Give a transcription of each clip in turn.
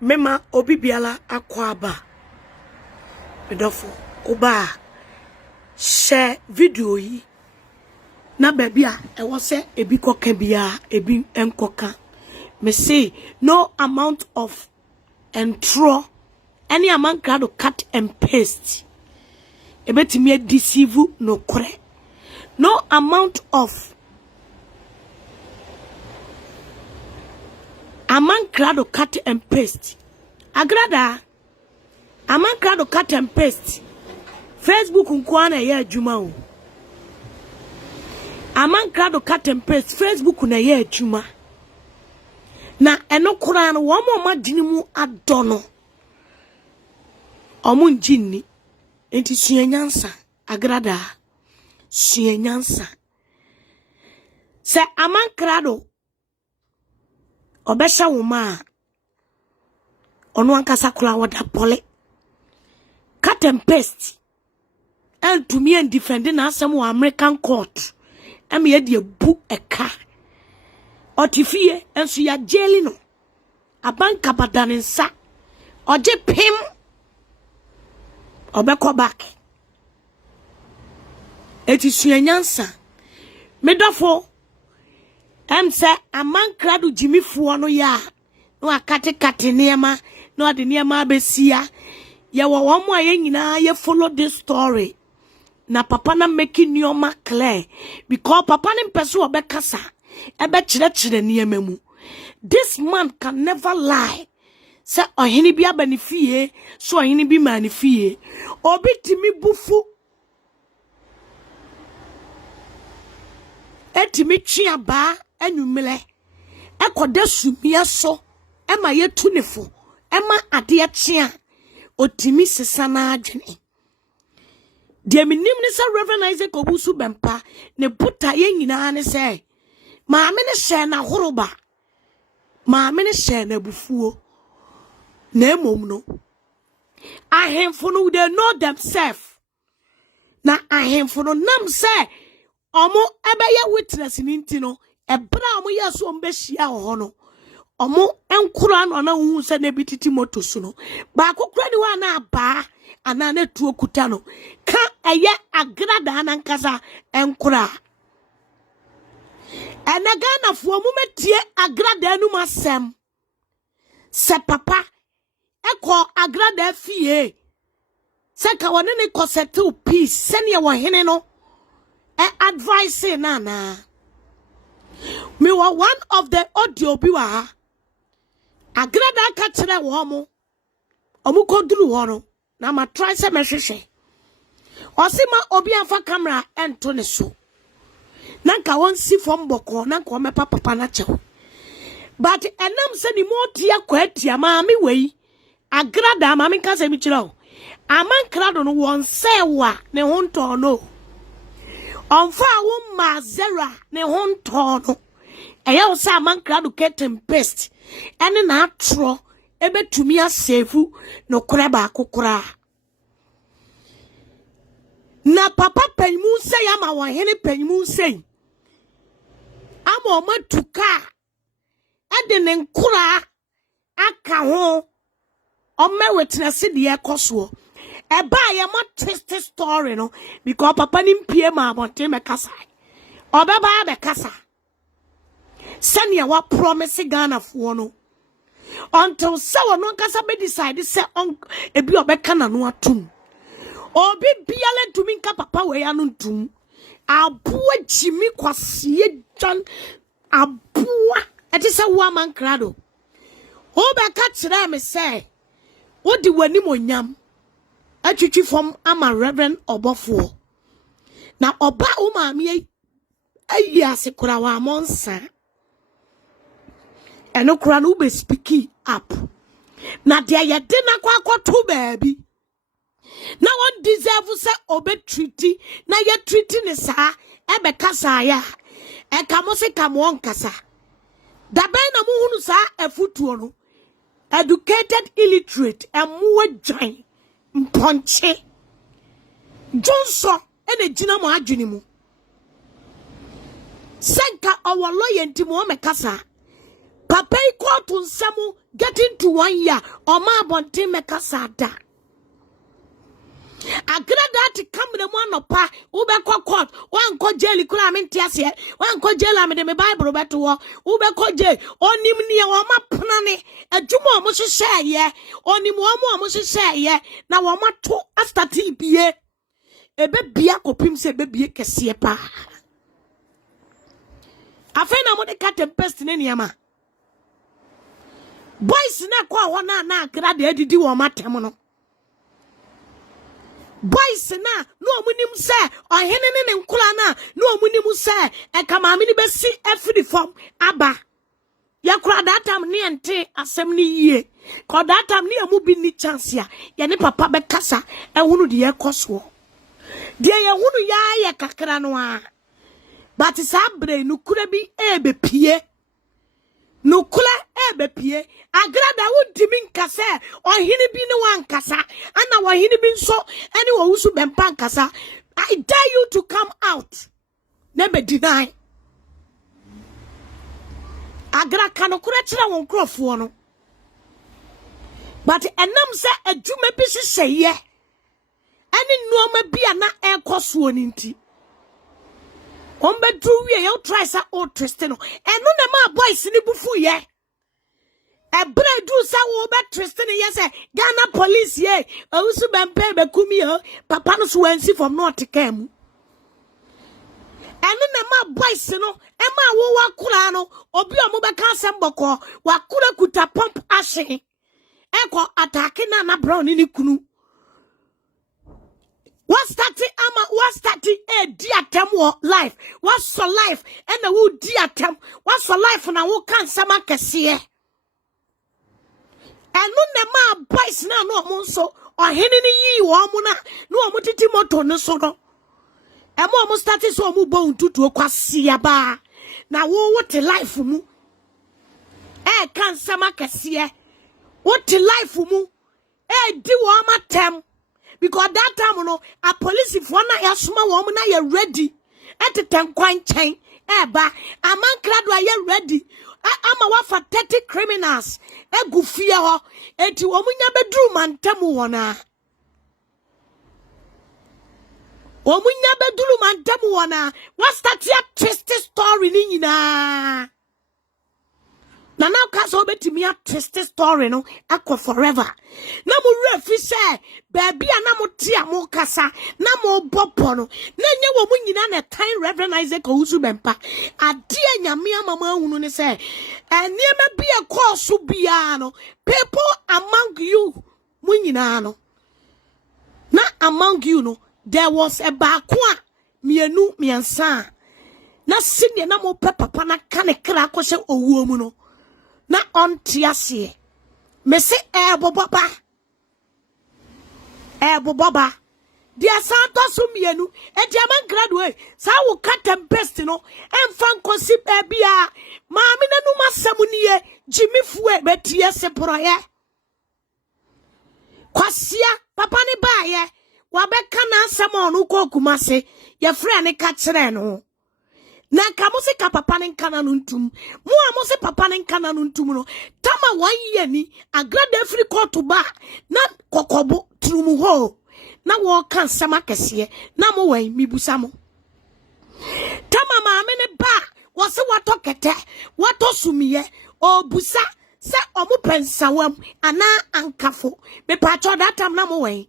Mema obi biala akwaba. Medofo oba share video yi na baby a ewo se ebi koka bia ebi enkoka. Me say no amount of entro any Amankrado cut and paste. Ebetimi deceive no kore. No amount of Amankrado cut and paste. Agradaa Amankrado cut and paste. Facebook nkwana ye adwuma o. Amankrado cut and paste. Facebook na ye adwuma. Na eno kura no wo mo madini mu adono. Omo njini. Enti suenyansa Agradaa. Suenyansa. Se Amankrado obesha woma ono ankasa kula wada pole. Cut and paste. And to me and defending Asem wa American court. Emi ye de bu eka. Otifie enso ya jeli no. Abanka badanensa. Oje pim. Obeko back. Eti suenyansa. Medofo. Se Amankrado jimifuo no ya. No akate kate niema. No ade niema abesia. Ya wawamu aye nyina ye follow this story. Na papa na making nioma clear. Because papa ni mpesu obekasa. Ebe chire niema mu. This man can never lie. Se ohini bi abanifie. So ohini bi manifie. Obi timi bufu. Etimi chiaba enyumele. Ekode sumia so. Ema ye tunefo. Ema ade chia. Otimi sesana adwene. De minim ni se Reverend Isaac Obusu Bempah ne buta ye nyina ne se maame ne hye na horoba maame ne hye na bufuo na emom no ahemfo no they know themselves na ahemfo no nam se omo ebeye witness ni ntino ebra omo yeso ombehia ho no omo enkura no na hu se na bititi moto so no ba kokura ni wa na ba ana na tuo kuta no ka eye Agradaa na nkasa enkura enaga na fo mu metie Agradaa nu masem se papa eko Agradaa fie se ka woni ne kosetu peace se ne wo hene no advice na me were one of the audio bi wa ha Agradaa ka kire wo mo omu koduru wo no na ma try se mehwehwe osima obi anfa camera ento ne so nanka won si fom boko nanka o mepa papa na chew but enam se ni motia kwatia ma me wei Agradaa ma me kase mi kire o Amankrado no won se wa ne honto no onfa wo ma zera ne honto no eya wo se Amankrado cut and paste ene na atro ebetumi asefu no kora ba kokora na papa penyimu se ya ma won hene penyimu se ama o matuka ade ne nkura aka ho o mewetness de ekoso eba ya mo twist story no because papa ni mpie ma abonte mekasa obeba be kasa sane wa promise Ghana fo no until someone no kasa be decide say on ebi obeka na no atum obi biale tumi nka papa we ya no ntum abua jimi Kwasia jan abua eti say wo Amankrado obeka kire me say odi wani monyam atwitwi from ama Reverend Obofour na oba o maame ayi asekura wa monsa eno kura no be speaking up na dia ye de na kwa to baby na one deserve say obe treaty na ye treaty ne sa ebe kasa ya e kamo se kamo on kasa da ben na mu hunu sa afutuo no educated illiterate emuwe jan mponche Johnson ene gina mo adwene mu senka owo lawyer ntimo o mekasa Papa called to Samu getting to 1 year. Oma bonte mekasada. Agradaa to come the one of pa, Ube court, one co jelly clamentias here, one co jelly in the Bible better war, Ube co jelly, on him near Oma Punani, a Jumo must share ye, on him one must share ye, now Oma to after TPA. A baby copim se baby casiepa. I find out what the cat and pest in any ama. Boys na kwa wana na Agradaa didi wa matemono. Boys na no munim se ohene ne nkula na no munim se e kama amini besi every form aba. Ya kura that time ni ente asem ni yie. Ko that time ni amu bi ni chance ya. Ya ne papa be kasa e hunu de ye koso. De ye hunu ya ye kakra no a. But sabre no kura bi ebe pie. No kula ebe pie. Agradaa wudi min kase ohini bi ne wan kasa ana ohini bi nso ene wo usu Bempah kasa. I dare you to come out. Never deny. Agradaa kano kura kira won krofo no. But enam se adwuma bi hyehyeye. Ene nuoma bi ana ekoso ni nti. Ombe duwe yo try sa o twist no. Eno na ma boys ni bufu ye. Ebre do sa wo be twist ni ye say Ghana police ye. Owusu Bempah be kumi ho. Papa no so wansi from north kam. Eno na ma boys no. E ma wo wakura no. Obi o mo be ka asem boko. Wakura kuta pump ashe. Eko atake na brown ni kunu. What's that diatem life? What's your life? And the wood diatem. What's your life and I will can't sama kesiye. And no nema boys na no monso or henny ye wamuna no mutiti moto no sono. And more started so mu bone to Kwasia ba. Now what a life for mu. Can't sama kesiye. What a life for mu. Do wama tem. Because that time, no, a police if one ya small woman are ready at the time quite chain. Eba, Amankrado are ready. I'm a for 30 criminals. E go fear her. E ti omunya bedroom and temu wana. Omunya bedroom and temu wana. What's that your twisted story ni na? Na now kaso beti mi a twisted story no akọ forever. Na mo refi say baby na mo tia mo kasa na mo bopo no. Na nye wo mo nyina na time Reverend Isaac Owusu Bempah. Ade anyame amama hunu ne say eniema bi e course bia no people among you mo nyina no. Na among you no there was a bakwa mienu miensa. Na sinye na mo papa na kane kra akose owuo mu no. Na on tiasi. Me se ebo baba. Dia santo sumienu. E di Amankrado sa wo katempest no. Enfan kosi bia. Maami na numa samuniye. Jimi fue betie se proye. Kwasia. Papa ni baye. Wabeka na asema onu kwa kumase. Ye fre ni kachire no. Na kamose ka papa nkana nuntum mu amose papa nkana nuntum no tama 1 year ni Agradaa free court ba na kokobo trumu ho na wo kan sama kese na mo wan mibusa mo tama maame ne ba wo se wato kete wato sumiye obusa se omu pensawam ana ankafo me pa cho that time na mo wan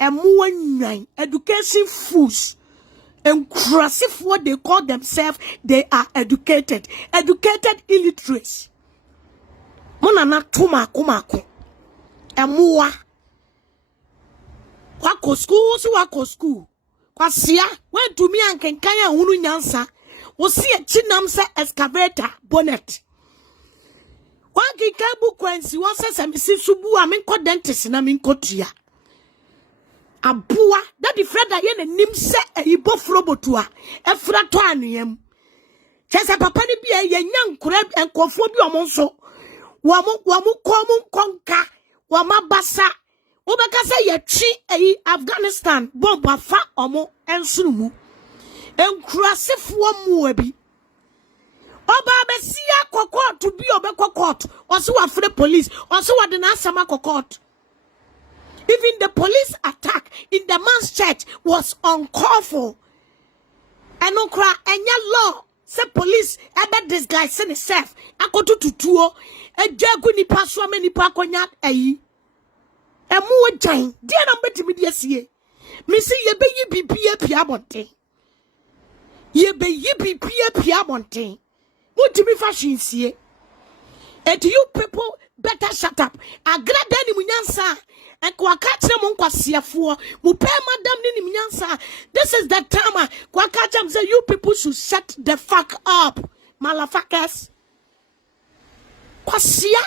emu wanyan education fools. Inclusive what they call themselves, they are educated illiterates. Mona na tuma kumako. Emuwa. Wako school. Kwasia, when to me and kenkanya hunu nyansa, wosi a chinamsa excavator bonnet. One kikabu kwensi, one says I'm subu, I'm in dentist and I'm in kotia. Abua that the friend that yen nimse e Obofour botua e frato anuem chese papa ni bia ye nyankura enkofo bi omonso wo mu konka wo mabasa wo beka se ye twi Afghanistan bomba fa omo ensunumu enkurasefo mu abi oba besia kokoto for be obeko court, also after the police, also what the Asem court. Even the police attack in the man's church was uncalled for. And no cry, and your law, say police, about this guy send himself. I go to Tuutuu, a jaguni paswa many pakonyat ayi. A more giant, dear number to me, yes, ye. Missy, ye be ye be piabonte. Ye be ye be piabonte. What do me fashion see? And you people better shut up. Agradaa ni munyansa. And Kwakacha Kwasia for Mupe Madam Nini Munyansa. This is the time Kwakacha say you people should shut the fuck up. Malafakers. Kwasia.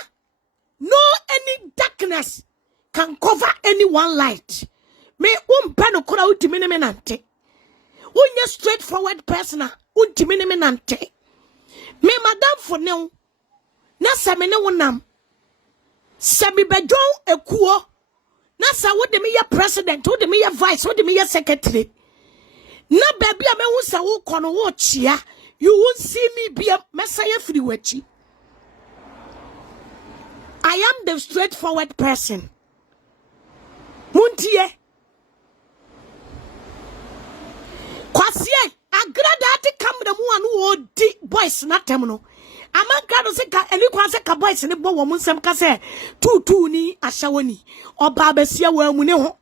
No any darkness can cover any one light. Me pano kura ultiminimenante. Unye straightforward person ultiminimenante. Me madam for now. Nasa mene wonam. Semi bejon ekuo. Nasa what me ya president, what me ya vice, what me ya secretary. Na baby a me wusa wo kono wo chia. You won't see me be a messiah free wechi. I am the straightforward person. Muntie. Kwasia, Agradaa te come the one who di boys na temuno. Amankrado se ka eni kwa se ka boys ne bo wo munsem ka se Tuutuu ni ashawoni oba besia wa mu ne ho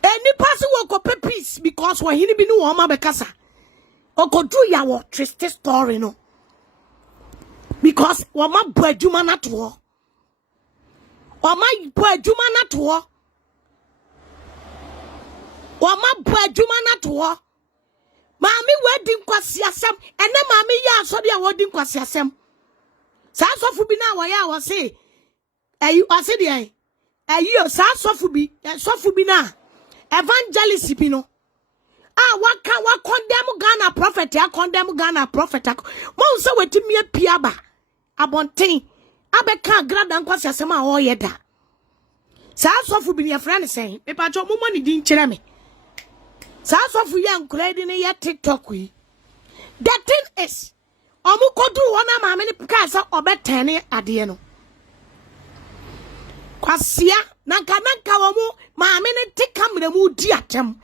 eni pass wo ko peace because when hini bi no wo ma be kasa okodru ya wo triste story no because wo ma bo adwuma na to wo ma bo adwuma na to wo ma bo adwuma na to wo Mami wedding Kwasia Asem, and then Mami ya so dia wedding Kwasia Asem. Sa sofu bi na wa ya wa say, you ase dia. You sa sofu bi na evangelist bi no. Wa condemn Ghana prophet, ya condemn Ghana prophet. Mo so wetimi apia ba. Abonten. Abeka Agradaa Kwasia Asem a o yeda. Sa sofu bi ne friend say, me pa cho mo ni din kire me. Sasa for young credit in your TikTok. The thing is, Omukodu wana mamini Picasa or Betani Adieno. Kwasia, Nanka Wamu, Mamini Tikam the Mood Diatem.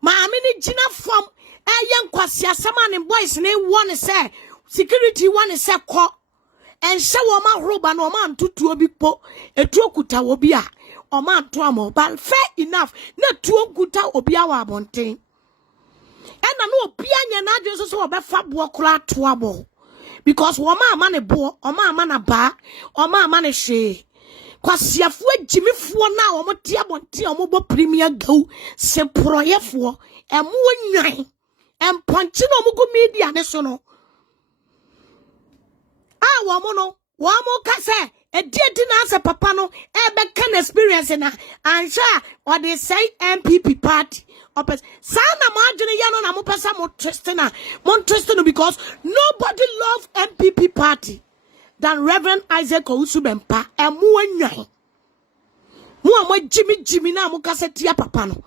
Mamini Gina from a young Kwasia, someone in boys name one say, security one is a call, and show Oman Roban Oman to a big po, a Tukuta Obia, Oman Tuamo, but fair enough, not Tukuta Obia Wabonte. And I know Pianya na Jesus so be fa bo kura toabo because wo ma ne bo o ma na ba o ma ne hwe kwasiafo agimifo na wo mote abonte o mo bo premier gau se proyefo emo nwan emponche no mo go media ne so no wo mo ka se edi na se papa no e be kan experience na ansha or they say MPP party Sana margin yano na mo pesa mo trusting because nobody love MPP party than Reverend Isaac Bempah and Muanyan. Muamwa Jimmy na mo kasetia papa no.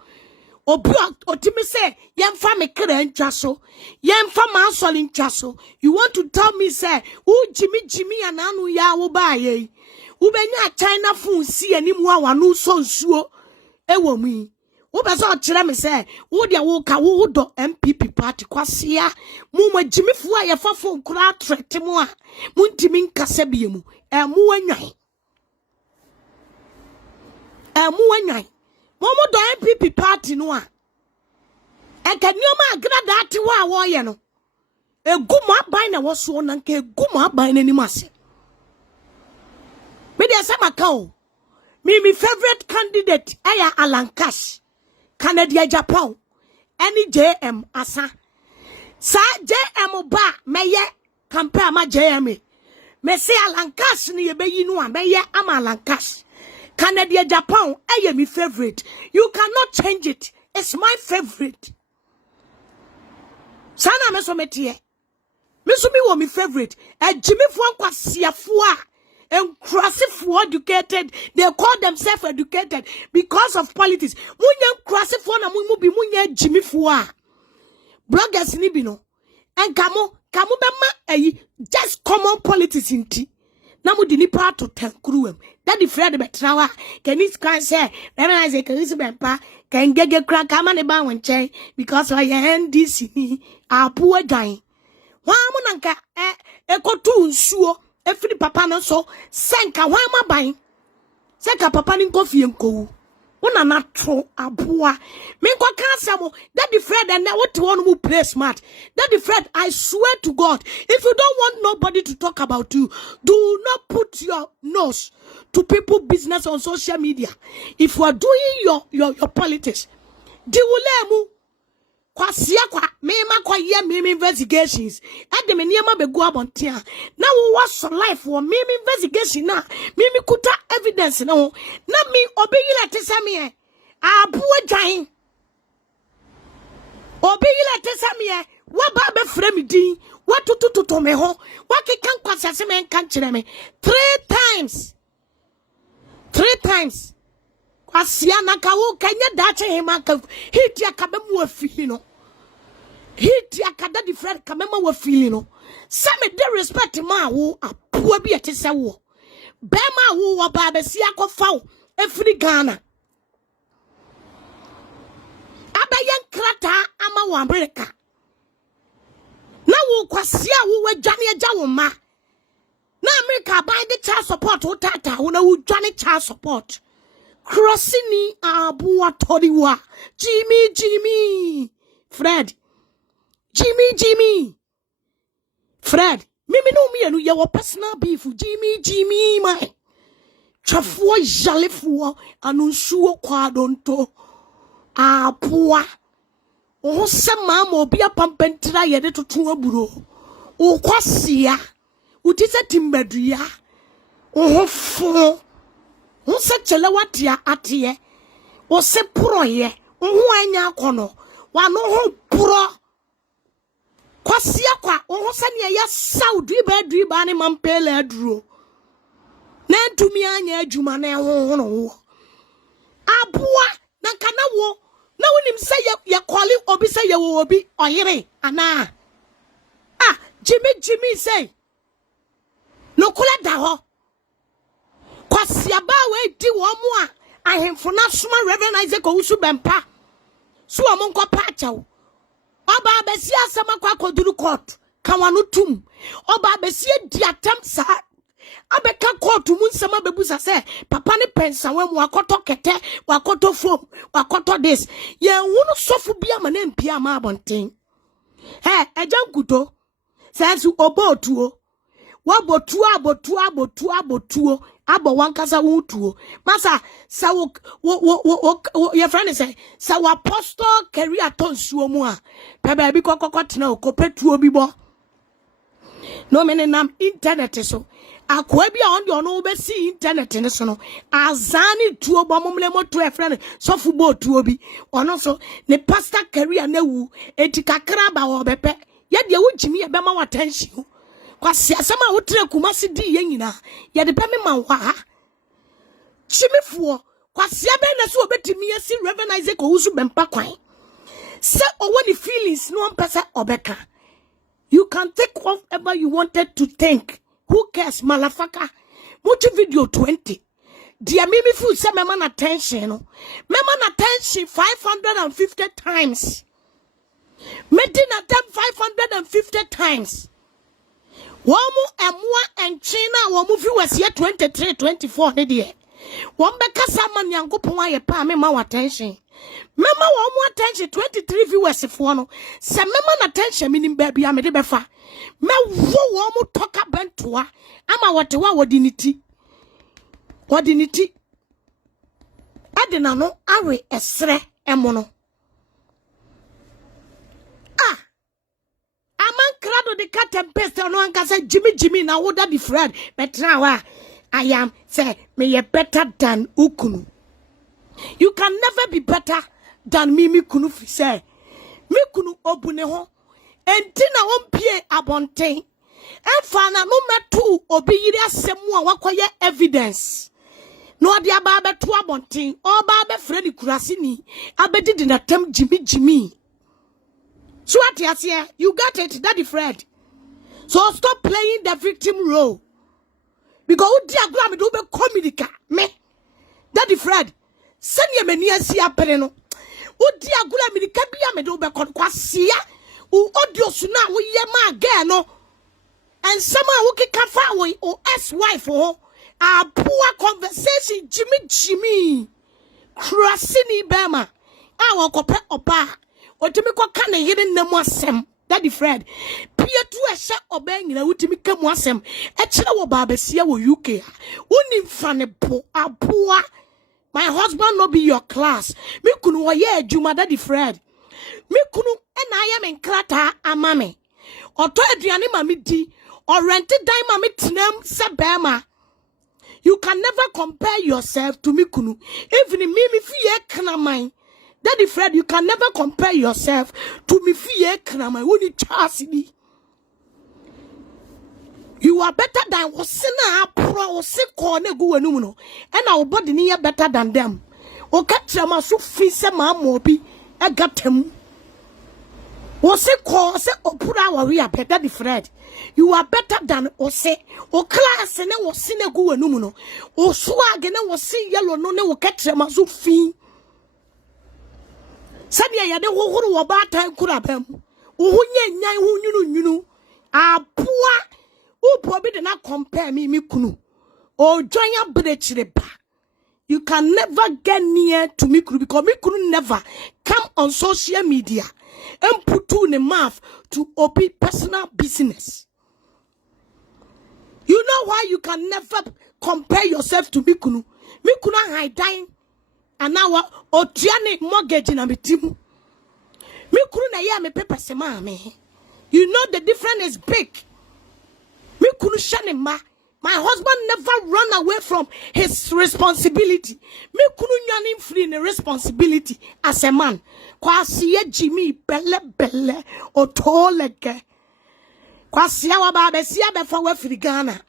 Obua otimi say yemfa me kra ntwaso yemfa mansol ntwaso. You want to tell me say who Jimmy ananu ya wo ba ye. Wo benya China phone si animu a wanu so nsuo ewo mu. Who beso chire me say wo dia wo ka wo do MPP party Kwasia mu ma Jimmy fu a ye fafo nkura threat mu a mu ntimi nkasa biemu emu anwan mo do MPP party no a e ka nioma Agradaa ti wa wo ye no eguma aban na wo so na nka eguma aban na nim ase me dey say maka o me favorite candidate aya Alankash Canada, Japan, any JM asa. Sa JM ba meye compare ma JM. Me say Alankash ni be yinu meye am Alankash. Canada, Japan, I am my favorite. You cannot change it. It's my favorite. Sana me so metie. Me so me wo my favorite. E Jimmy fo Kwasia fo a and Crossifo educated, they call themselves educated because of politics. Munya Crossifo na mubi munya Jimmy Fua. Bloggers ni bino. And kamo bema just common politics inti. Na mu di nipa to tankruwem. Daddy Fred betrawa. Can this guy say, recognize a Kalisi Bempah, can get crack amane ba wenche because I NDC ni a poor dying. Wamunanka ekotu nsuo efiri papa no so senka wan maban senka papa ni nkofi enko una na tro aboa me nko kansamo Daddy Fred and what one mu play smart. Daddy Fred, I swear to God, if you don't want nobody to talk about you, do not put your nose to people business on social media. If you are doing your politics, diwulemu Kwasia kwa mema kwa ye meme investigations. Ede me niema be go abontia. Na wo was life wo meme investigation na meme kuta evidence na wo. Na mi obeyile tesame abu agyan. Obeyile tesame wa ba be frame din. Wa tutututo me ho. Wa kekan Kwasia se me kan kire me 3 times. 3 times. Kwasia na ka wo kanya dache hema ka hit ya kabemu afili no. Hit ya ka Daddy Fred kamema wa fili no. Sa me de respect ma wo apoa bi etese wo. Be ma wo wa ba be si akofa wo efiri Ghana. Abayen krata ama wo America. Na wo Kwasia wo wadwane agya wo ma. Na America buy the child support wo tata wo na wo dwane child support. Crossini abuwa toriwa. Jimmy. Fred. Jimmy. Fred. Mimi no me anu ye personal beef. Jimmy my. Chafua jalefua anunsuo kwa donto. Abuwa. O se mama obi apampentra ye de tutu aburo. O Kwasia. Utise timbedua. O fo. Unse chele watia atie. Ose puro ye. Unhu anya kono. Wano hu puro. Kwasia kwa. Unhu sanye ya saudri ba ni mampele adro. Nentumi anya ejuma na unhu no. Abua. Nankana wo. Na unim se ya kwali obi se ye wo obi. Oyere. Ana. Ah. Jimmy say. Nokula daho. Kwasia ba we di wo mu a ahemfo na soma Reverend Isaac Owusu Bempah so amon ko pa chawo oba abesi asem akwa koduru court kawanu tum oba abesi di attempt sa abeka court mu nsem abebusa se papa ne pensa we mu akoto kete wakoto fom wakoto this ye hunu sofu bia ma na mpia ma abonten ejankuto sensu obotuo abotuo abo wankasa wutuo masa sa wo your friend say sa wo apostle career tonsuo mu a pe ba bi kokotena okopetuo bi bo no mene nam internet so akwa bi a on de ono be see internet ne so no azani tuo bo momle moto e friend so fubo tuo bi ono so ne pastor career na wu etikakra ba wo bepe ye de wo jimi e be ma attention Kwasia sama wotre kumasi di ye nyina ye de pe me ma wa ha chimifuo Kwasia be na so obetimi asi Reverend Isaac Owusu Bempah kwan se owo ni feelings no mpesa obeka. You can take whatever you wanted to think. Who cares malafaka muti video 20 dia mimi fu se me man attention no me man attention 550 times medina them 550 times. Womu emwa enchina womu viewers ye 23 24 ne de wombe kasa man yankopon aye pa me ma attention mema womu attention 23 viewers fo no se mema na attention minim ba bia me de befa me wo womu toka bentoa ama wotewa wodiniti adena no awe esre emono Amankrado the cat and pest no one can say Jimmy now would that be Fred but now I am say me ye better than Ukunu. You can never be better than me kunu say me kunu obuneho and tina ompie abonten and fana no metu obi yiri asem a wakoye evidence no de aba betu abonten oba be Fred kurase ni abedi na tem Jimmy. So what you say? You got it, Daddy Fred. So stop playing the victim role. Because who dia gula me do be communica me. Daddy Fred, send ye me near see apeno. Who dia gula me kabia me do be Kwasia. Who audio suna wo ye ma again no. And someone who can kafa wo o ex-wife oh. A poor conversation Jimmy. Krasini Bema. I will compare opa. Or to me ko kane hidden name Asem. Daddy Fred. Pia to a shot obeying in a ultimate come Asem. A child barbesia wo UK. Unim funny po a poor. My husband no be your class. Me kunu wa ye Juma Daddy Fred. Me kunu and I am in Krata amame. Or to Adriani mami di. Or rented dime mami tinem sabema. You can never compare yourself to me kunu. Even me fiye kana mine. Daddy Fred, you can never compare yourself to me fiye kana mine. Woni chasidi. You are better than wasina pro seko ne gu enumuno. And our body near better than them. O katchama so fise ma mobi e gatem. Waseko se opura warrior Daddy Fred. You are better than Ose. O class and was sinegu and numuno. O swag and was see yellow no catch them as fin. Sadia ya de wo about time kurabem. Uhunya nyai hu nyunu. A poor who probably did not compare me kunu. O join brecheba. You can never get near to me kunu because me kunu never come on social media and put in the mouth to open personal business. You know why you can never compare yourself to Mikunu? Mikuna high dying and now Ogyam mortgage in a team. Mikunu na ya me paper sema me. You know the difference is big. Mikunu shanema. My husband never run away from his responsibility. Mikunu nyanim free in responsibility as a man. Kwasia Jimmy belle otolege. Kwasia wa babesia befa we frigana.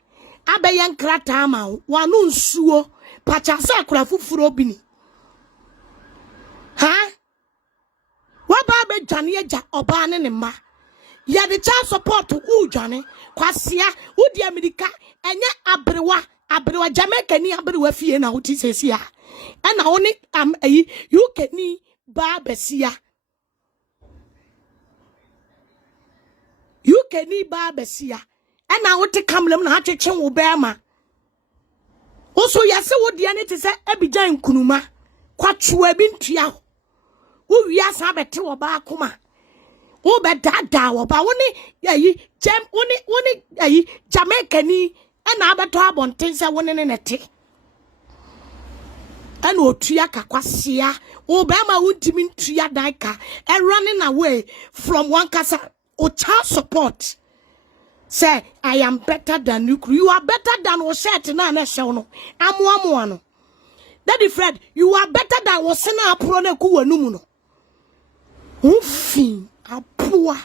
Abe Ng3g3 ma wanu nsuo pachasa akura fufuro bini. Ha? Wa babe dwane eja oba ne ma. Ya de child support u dwane. Kwasia udi America enye abrewa Jamaica ni abrewa fie na uti sesia. Ena oni UK ni babesia. You can need barbesia. And now what to come them na cheche wo bema. Also yase wo de ane te se Abidjan kunuma. Kwatwe bi ntua. Wo wiasa bete wo ba akoma. Wo be dada wo ba woni yayi jam woni yayi Jamaica ni na abeto abonten se woni ne nete. And otua ka Kwasia. Wo bema wontimi ntua daika. And running away from one casa. O child support. Say, I am better than you. You are better than Osaa na no. Amu. Daddy Fred, you are better than Osaa aprone ku wanum no. Ufin apua.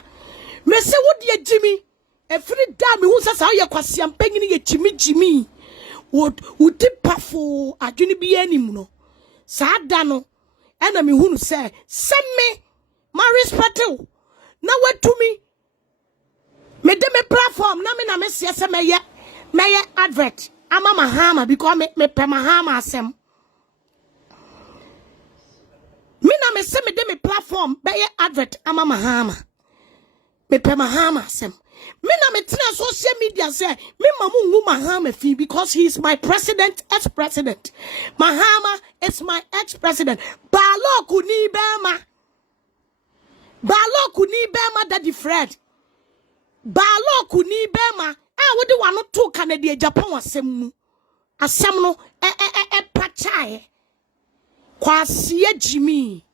Me se wo de Jimmy. Every dame who says how ye Kwasia mpengini ye Jimmy. Would tipafo adwini bi anim no. Saa da no. Ena me hunu say, send me my respect. Now what to me? Me de me platform na me na me siese me ye advert. Ama mahama because me pe mahama asem. Me na me se me de me platform be ye advert ama mahama. Me pe mahama asem. Me na me tina social media say me mamu ngu mahama fi because he is my president, ex-president. Mahama is my ex-president. Baloku ni bema. Baloku ni bema Daddy Fred. Baloku ni bema. Wodi wano to Canada Japan asem mu. Asem no pachae. Kwasia Jimmy.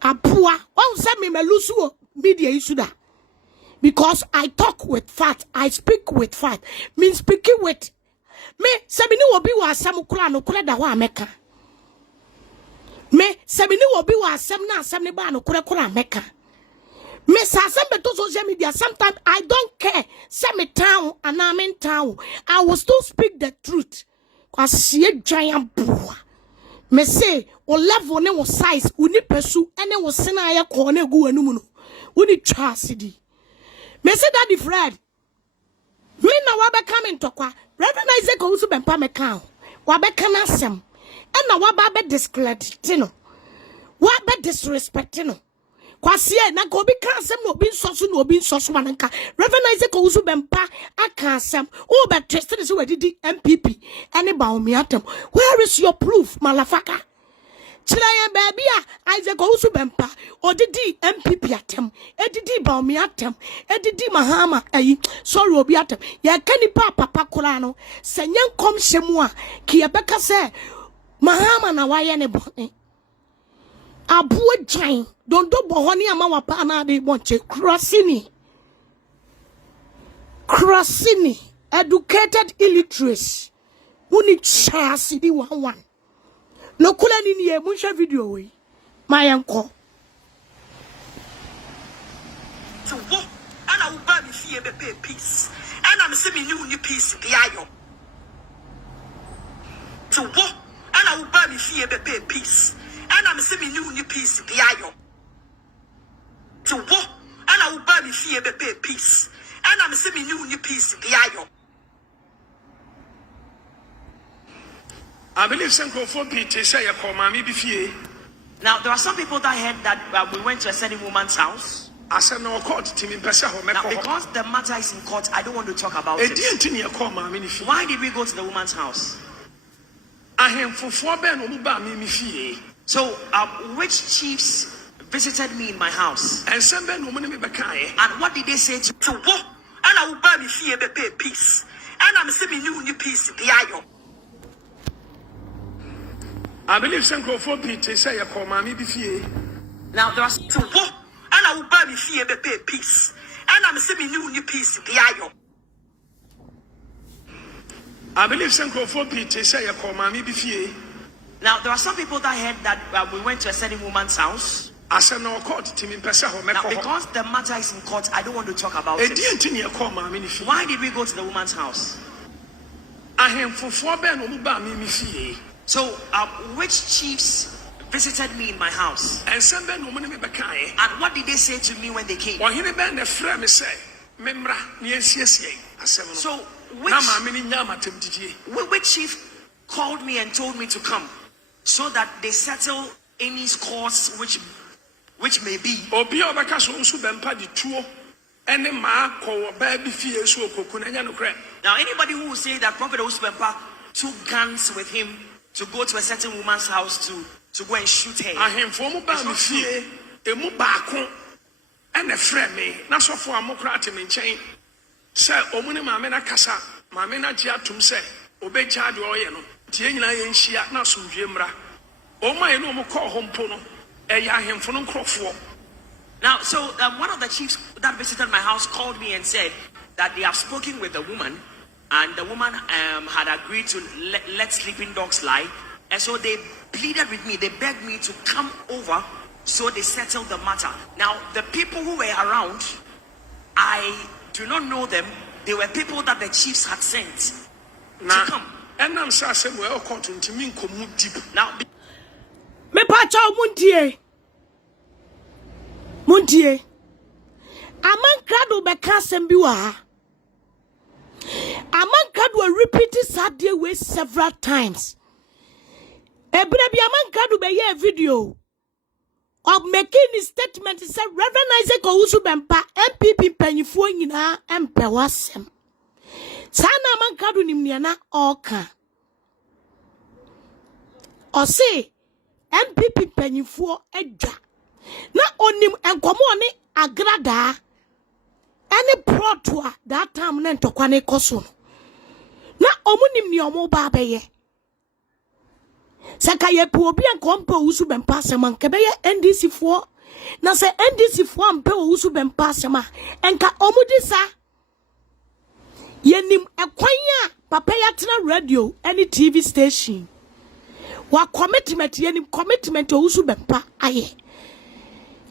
Apua. Say me melusu media issue da. Because I talk with fact, I speak with fact. Mean speaking with me. Sabini obi wa asem kula no kula da wa meka. Me sabini obi wa asem na asem ne ba no kula meka. Me Asem beto social media. Sometimes I don't care. Say me town and I'm in town. I will still speak the truth. Cause she giant boy. Me say o level ne o size uni pesu ene o sena ya ko ne gu anum no. Uni trasidi. Me say Daddy Fred. be coming to kwa. Reverend Isaac Owusu Bempah meka. Wa be kana Asem. E na wa ba be discredit no. Wa be disrespect no. Kwasia na go be kan Asem no be nsoso manka. Reverend Isaac Owusu Bempah aka Asem. O be trusted so we didi MPP. Any ba omi atem. Where is your proof, malafaka? Chirayen baby Isaac Owusu Bempah odidi MPP atem. Edidi ba omi atem. Edidi mahama sorry obi atem. Ye kanipa papa kura no. Se nyenkom hyemu a ki ebeka se mahama na waye ne bone. Abuo gyan dondo bohoni ama wapa na de bonche crossini educated illiteracy uni chasi di 11 no kula ni ye munhwe video we mayenko to wo ana wo ba mi fie be peace ana me se me ni peace bi ayo to wo ana wo ba mi fie be peace ana me se me ni peace bi ayo to wo ana wo ba mi fie be peace ana me se me ni peace bi ayo. I believe some for Peter say you call mommy befie. Now there are some people that heard that we went to a certain woman's house. Asem no court team in person ho Now because the matter is in court, I don't want to talk about it. Why did we go to the woman's house? So which chiefs visited me in my house? And what did they say to wo? Ana wo ba mi fie be peace. Ana me se me ni peace bi ayo. I believe some for Peter say you call mommy befie. Now there are to wo ana wo ba mi fie be peace. Ana me se me ni peace bi ayo. I believe some for Peter say you call mommy befie. Now there are some people that heard that we went to a certain woman's house. Asem no court team in person ho Now because the matter is in court, I don't want to talk about it. Why did we go to the woman's house? So which chiefs visited me in my house? And what did they say to me when they came? So which chief called me and told me to come so that they settle any scores which may be? Now anybody who will say that Prophet Owusu Bempah took guns with him to go to a certain woman's house to go and shoot her. And a friend me, not so for a mocratim in chain. Sir, Omuni Mamena Casa, Mamena Giatum say, Obey Chad Royano, Tiena and Shia, not some Jimra. Oh, my no call home pono, a yahim for no crop. Now, so one of the chiefs that visited my house called me and said that they have spoken with the woman, and the woman had agreed to let sleeping dogs lie, and so they pleaded with me, they begged me to come over, so they settled the matter. Now, the people who were around, I do not know them. They were people that the chiefs had sent to come. And I'm saying, well, cotton to me, come deep. Now, me pacha Muntie. Amankrado beka Asem bi wa ha. Amankrado repeated Saturday way several times. Ebrebi Amankrado be ye video of making his statement. He said Reverend Isaac Owusu Bempah MPP mpanyifo nyina empewa Asem. Sana Amankrado nimnia na oka. O say MPP mpanyifo edwa. Na onim enkomo ne Agradaa any protwa that time na ntokwane koso na omunim ni omo ba beye saka ye pu obi enkompa Owusu Bempah Asem anka beye NDC fo na se NDC fo ampa Owusu Bempah Asem a enka omudi sa yenim ekwan a papa ya tena radio any TV station wa commitment yenim commitment Owusu Bempah aye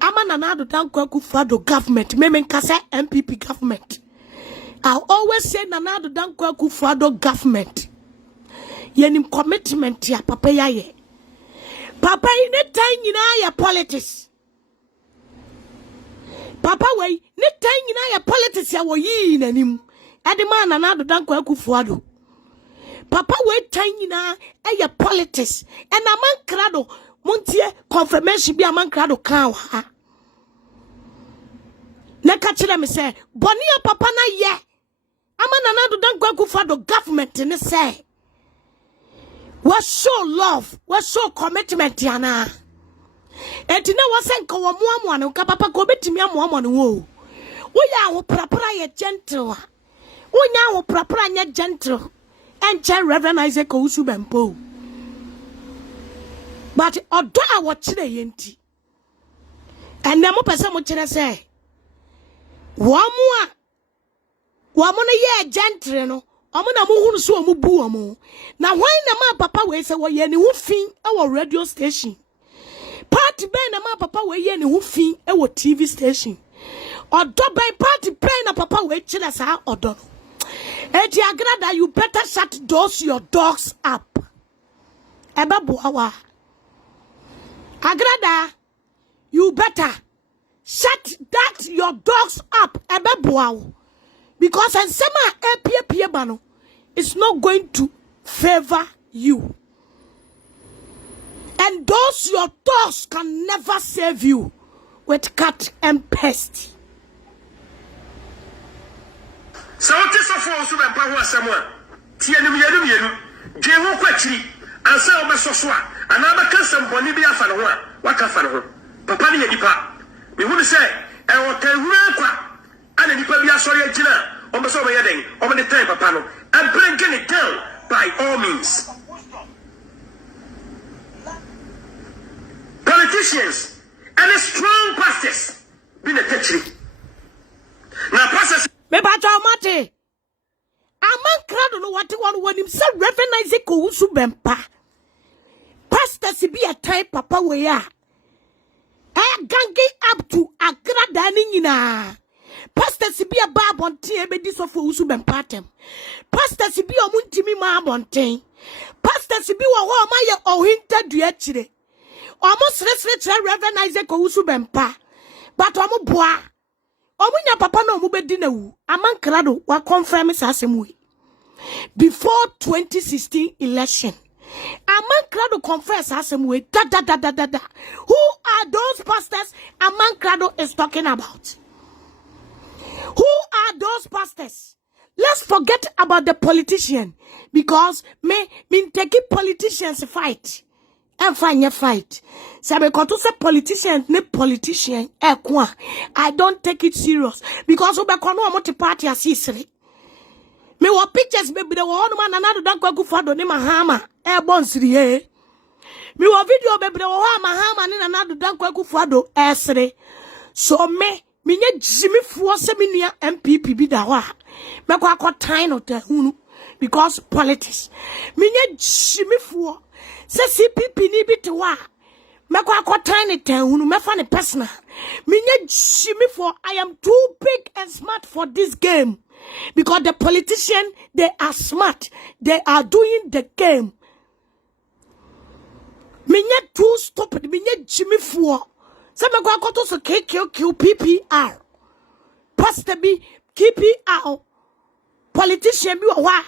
Amankrado Dankwa Fado government, Memen Kasa MPP government. I always say Nanado Dankwa Fado government. Yenim commitment ya papa ya ye. Papa ine time yina ya politics. Papa way ne time yina ya politics ya wo yi nanim. man Nana Danko Kufuado. Papa wait tiny na politics. And Amankrado, Montier confirmation be Amankrado cow. Nakachira me say, Bonia Papa na ye. Amananado Danko Kufuado government in the say. Was so love, was so commitment, Yana. And you know what's saying, go one, and Papa go bet me a woman. Woo. We are proper gentle. We now proper and gentle. And Chen Reverend Isaac Osu Bempah. But odo a watching yenti. And namo person mo chira say. Wamua ye gentle no. Omo na mo hunu so omo bu omo. Na why na ma papa we say we ye ne hu fin e radio station. Party ben na ma papa we ye ne hu fin e TV station. Odo ben party ben na papa we chira sa odo. Eti Agradaa, you better shut those your dogs up. Eba buawa. Agradaa, you better shut that your dogs up. Eba buawa. Because ensema epie bano is not going to favor you. And those your dogs can never save you with cat and pest. So what is a force of Bempah someone? Tianum, Jemu Quetri, and so Masoswa, and I'm a custom Bonibia Fanoa, Wakafano, Papa Nipa. We would say, I will tell you. And if you are sorry, Gina, on the summer wedding, over the time, Papa, and bring it down by all means. Politicians and strong pastors been a treachery. Now, pastors. Me ba mate. Amankrado no what one when him say recognize ko Usu Bempah. Pastors be a type papa we ya. Gangi up to Agradaa ni nyina. Pastors be a babonte e be di so for Usu Bempah tem. Pastors be omuntimi ma abonten. Pastors be wo ho ma ye ohinta dua chire. Omo sresre recognize ko Usu Bempah. But omo boa. Omunya papa no mu bedi na wu. Amankrado wa confirm sa Asem we. Before 2016 election. Amankrado confess Asem we. Da. Who are those pastors Amankrado is talking about? Who are those pastors? Let's forget about the politician. Because me take politicians fight. And find your fight. Sabe koto se politician ne politician I don't take it serious because we kono amoti party asisiri. Me wa pictures baby the one man another dan kwagu fado ne mahama bonsiri he. Me wa video baby the one mahama ne another dan kwagu fado esre. So me nye jimi fuo se me nua MPP bi da wa. Me kwa time no te hunu because politics. Me nye jimi fuo se CPP ni biti wa meko akotan ne tanhunu mefa ne personal minye jimi for I am too big and smart for this game because the politicians they are smart, they are doing the game. Minye too stupid, minye jimi for se meko akoto so KQQ PPR pastor bi KPR politician bi wa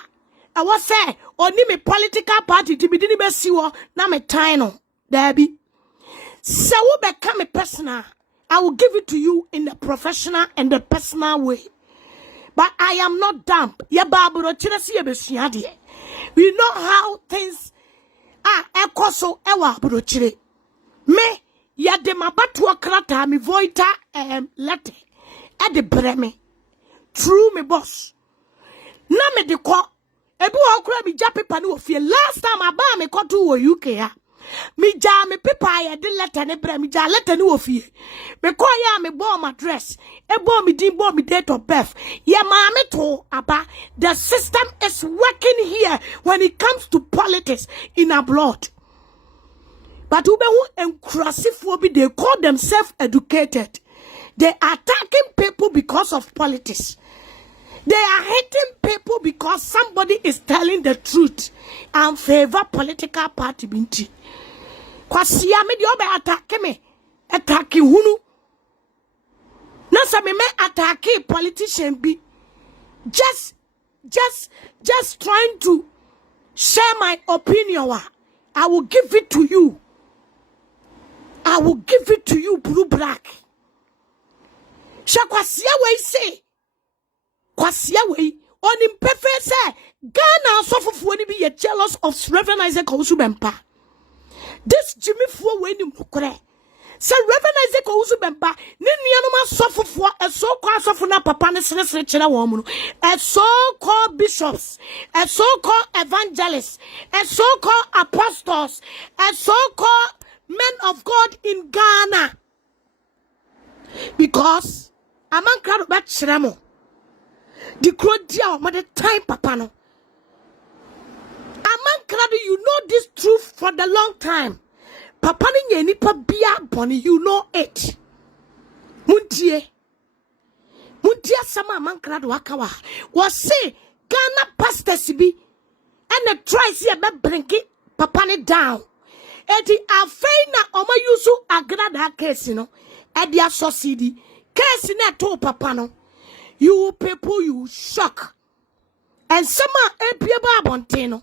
I was say, only me political party to be didn't be see na me time there be. So we become a personal. I will give it to you in the professional and the personal way. But I am not dumb. Ya baburo chiresi ye besiade. We know how things are ekoso ewa burochire. Me ya de mabatu krata mi voita letter. E de breme. True me boss. Na me de ko ebu okura mi ja paper no ofie last time aba me koto wo UK ya mi ja me paper ya de letter ne bra mi ja letter no ofie me ko ya me bomb address ebo mi din bomb date of birth ya ma me to aba the system is working here when it comes to politics in abroad. But ube Ng3g3 bi they call themselves educated. They are attacking people because of politics. They are hating people because somebody is telling the truth and favor political party binti. Kwasia me di obe attacking hunu. Nasa me attack politician bi. Just just trying to share my opinion. I will give it to you. I will give it to you, blue black. Kwasia way say. Kwasia way. On him perfect say. Ghana suffer for when be jealous of Reverend Isaac Bempah. This Jimmy Fua way ni mukure. Say Reverend Isaac Bempah. Ni nianoma suffer for a so-called suffer na papa ne sere chira woman. A so-called bishops, a so-called evangelists, a so-called apostles, a so-called men of God in Ghana. Because Amankrado bat chiramo. The crowd mother time papa no. Amankrado, you know this truth for the long time. Papa ni nipa bia boni, you know it. Muntie sama Amankrado wakawa. Was say Ghana pastors be and the try see a bring it papa ni down. Eti afeina oma yusu Agradaa case no. Edi asosidi case na to papa no. You people, you shock. And some are apia bonteno.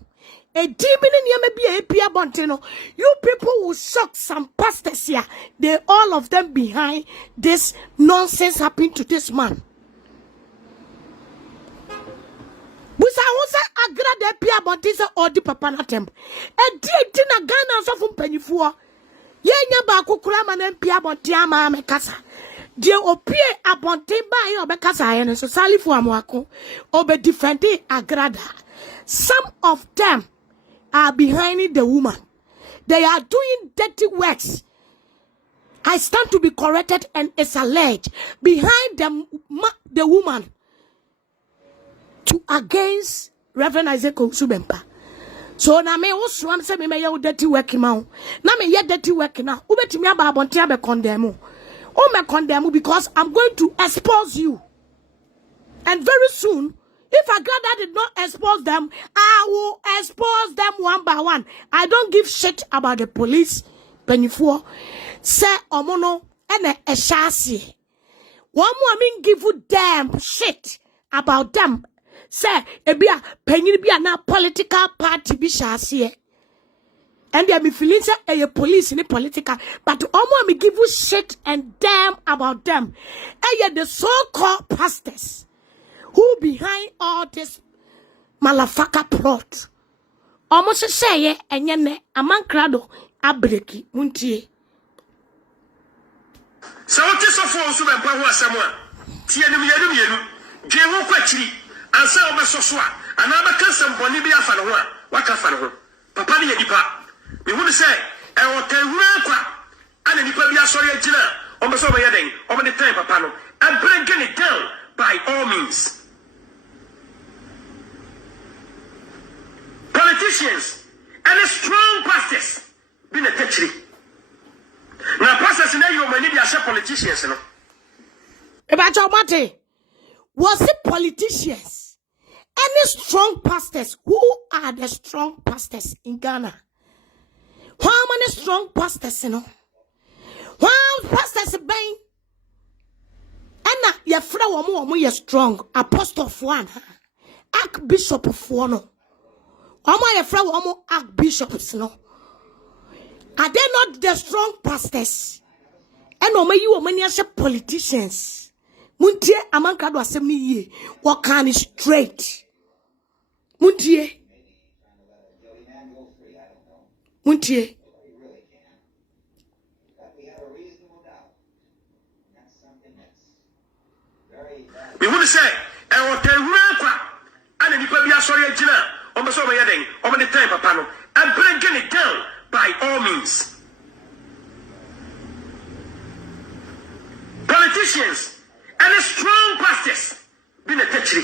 A demon in here may be apia bonteno. You people will shock some pastors here. They all of them behind this nonsense happening to this man. Busa wonsa Agradaa apia bontesa or the papa na temp. A dear na Ghana so from pennyfua. Ye nya ba kukura man apia bontia ma me kasa. Die opie abonten ba ye obekasa ye no so salifo amwako obe defending Agradaa. Some of them are behind the woman. They are doing dirty works. I stand to be corrected and it's alleged behind the woman to against Reverend Isaac Bempah. So na me wo swam se me ye dirty work ma na me ye dirty work na ubetimi aba abonten abe condemn. Oh, me condemn because I'm going to expose you. And very soon, if Agradaa did not expose them, I will expose them one by one. I don't give shit about the police. Pennyfua say omono and a shasi. One more give you damn shit about them. Say ebia penny be na political party be shasi. And they be feeling say a police in the political, but almost me give you shit and damn about them. And the so-called pastors who behind all this malafaka plot. Almost say and yene Amankrado abreki muntie. So what is of all super power someone? Tienu, Jehu Quatri, and so Masoswa, and other custom Bonibia Fanoa, Wakafano, Papa Yedipa. We would say, I will tell you, and the Pabia sorry, Gina, on the Sober Yading, over the time, Papano, and breaking it down by all means. Politicians and the strong pastors been a treachery. Now, pastors in your money, they are politicians. About your mate, was it politicians? Any strong pastors? Who are the strong pastors in Ghana? How many strong pastors, you know? How pastors bang? And your flower more you strong. Apostle of one, Archbishop of one. How my flower more archbishops, you know? Are they not the strong pastors? And no, you are many as politicians. Muntie Amankrado Asem ye. What kind is straight? Muntie. Muntie. We would say, I will tell you, and the Pabia sorry, Gina, on the Sober Yading, over the time, Papano, and breaking it down by all means. Politicians and the strong pastors been a treachery.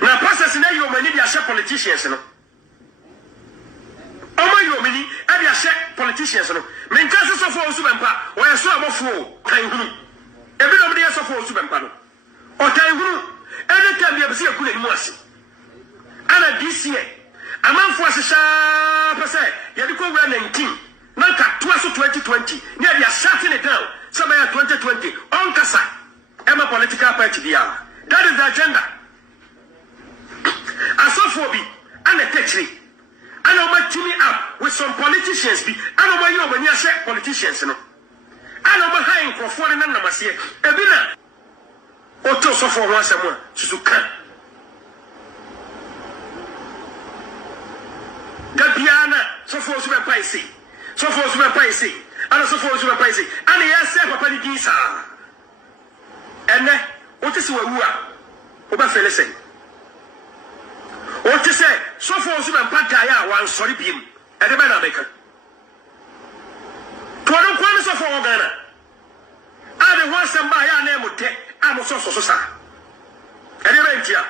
Now, pastors in your money, they are politicians, you know. Your money, and they are politicians, you know. Men cases of all Bempah, or I saw Obofour, Kanguru. Everybody else of all Bempah. Or Kanguru, every time you have seen a good mercy. And this year, a man for a sharp say, you have to go around 19. Nanka, 2020, near they are shutting it down. Somewhere 2020, on Kasa, Emma political party. That is the agenda. for be and a tetri. And I'm teaming up with some politicians be and over you when you say politicians no. And I'm behind for foreign and namasia. Ebina Oto so for once a more to come. Gabiana so for super paisi. So for super paisi. And so for super paisi. And he has said Papa Gisa. And then what is what we are? Oba Felisen. What to say? So for super pataya one sorry beam. And the man maker. Twelve quarters of Ghana. And the one somebody I name would take. I'm so sa. And the rentia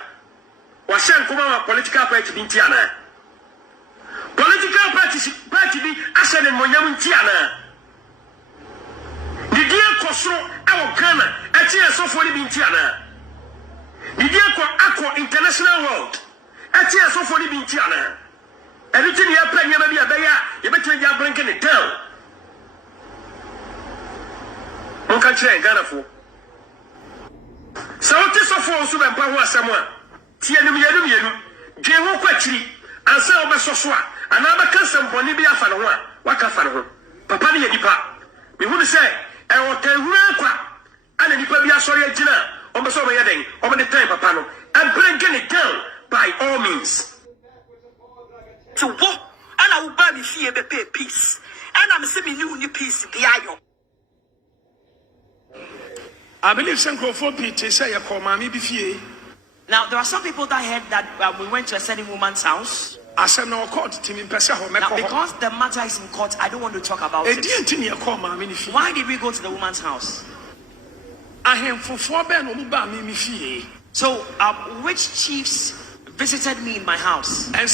was sent from political party in Tiana. Political party be Asem and Ogyam Tiana. The dear Koso, our Ghana, a tear so for the Tiana. The dear Aqua International World, a tear so for the Tiana. Everything you have played, you may be a bear, you better you blinking it down. One country in Ghana for. So what is so for so Bempah Asem? Tianum, Ng3g3, and so Osaa, and I can some Bonibia Fanoa, Wakafano, Papa Nipa. We would say, I will tell you, and then you probably are sorry, Gina, almost over heading, over the time, Papano, and bring it down by all means. To what? And I will buy me fear be pay peace. And I'm sending you peace, the ayo. I believe some for Peter say you call mommy before. Now, there are some people that heard that we went to a certain woman's house. Asem no court team in person. Now, because the matter is in court, I don't want to talk about it. Why did we go to the woman's house? So, which chiefs visited me in my house? And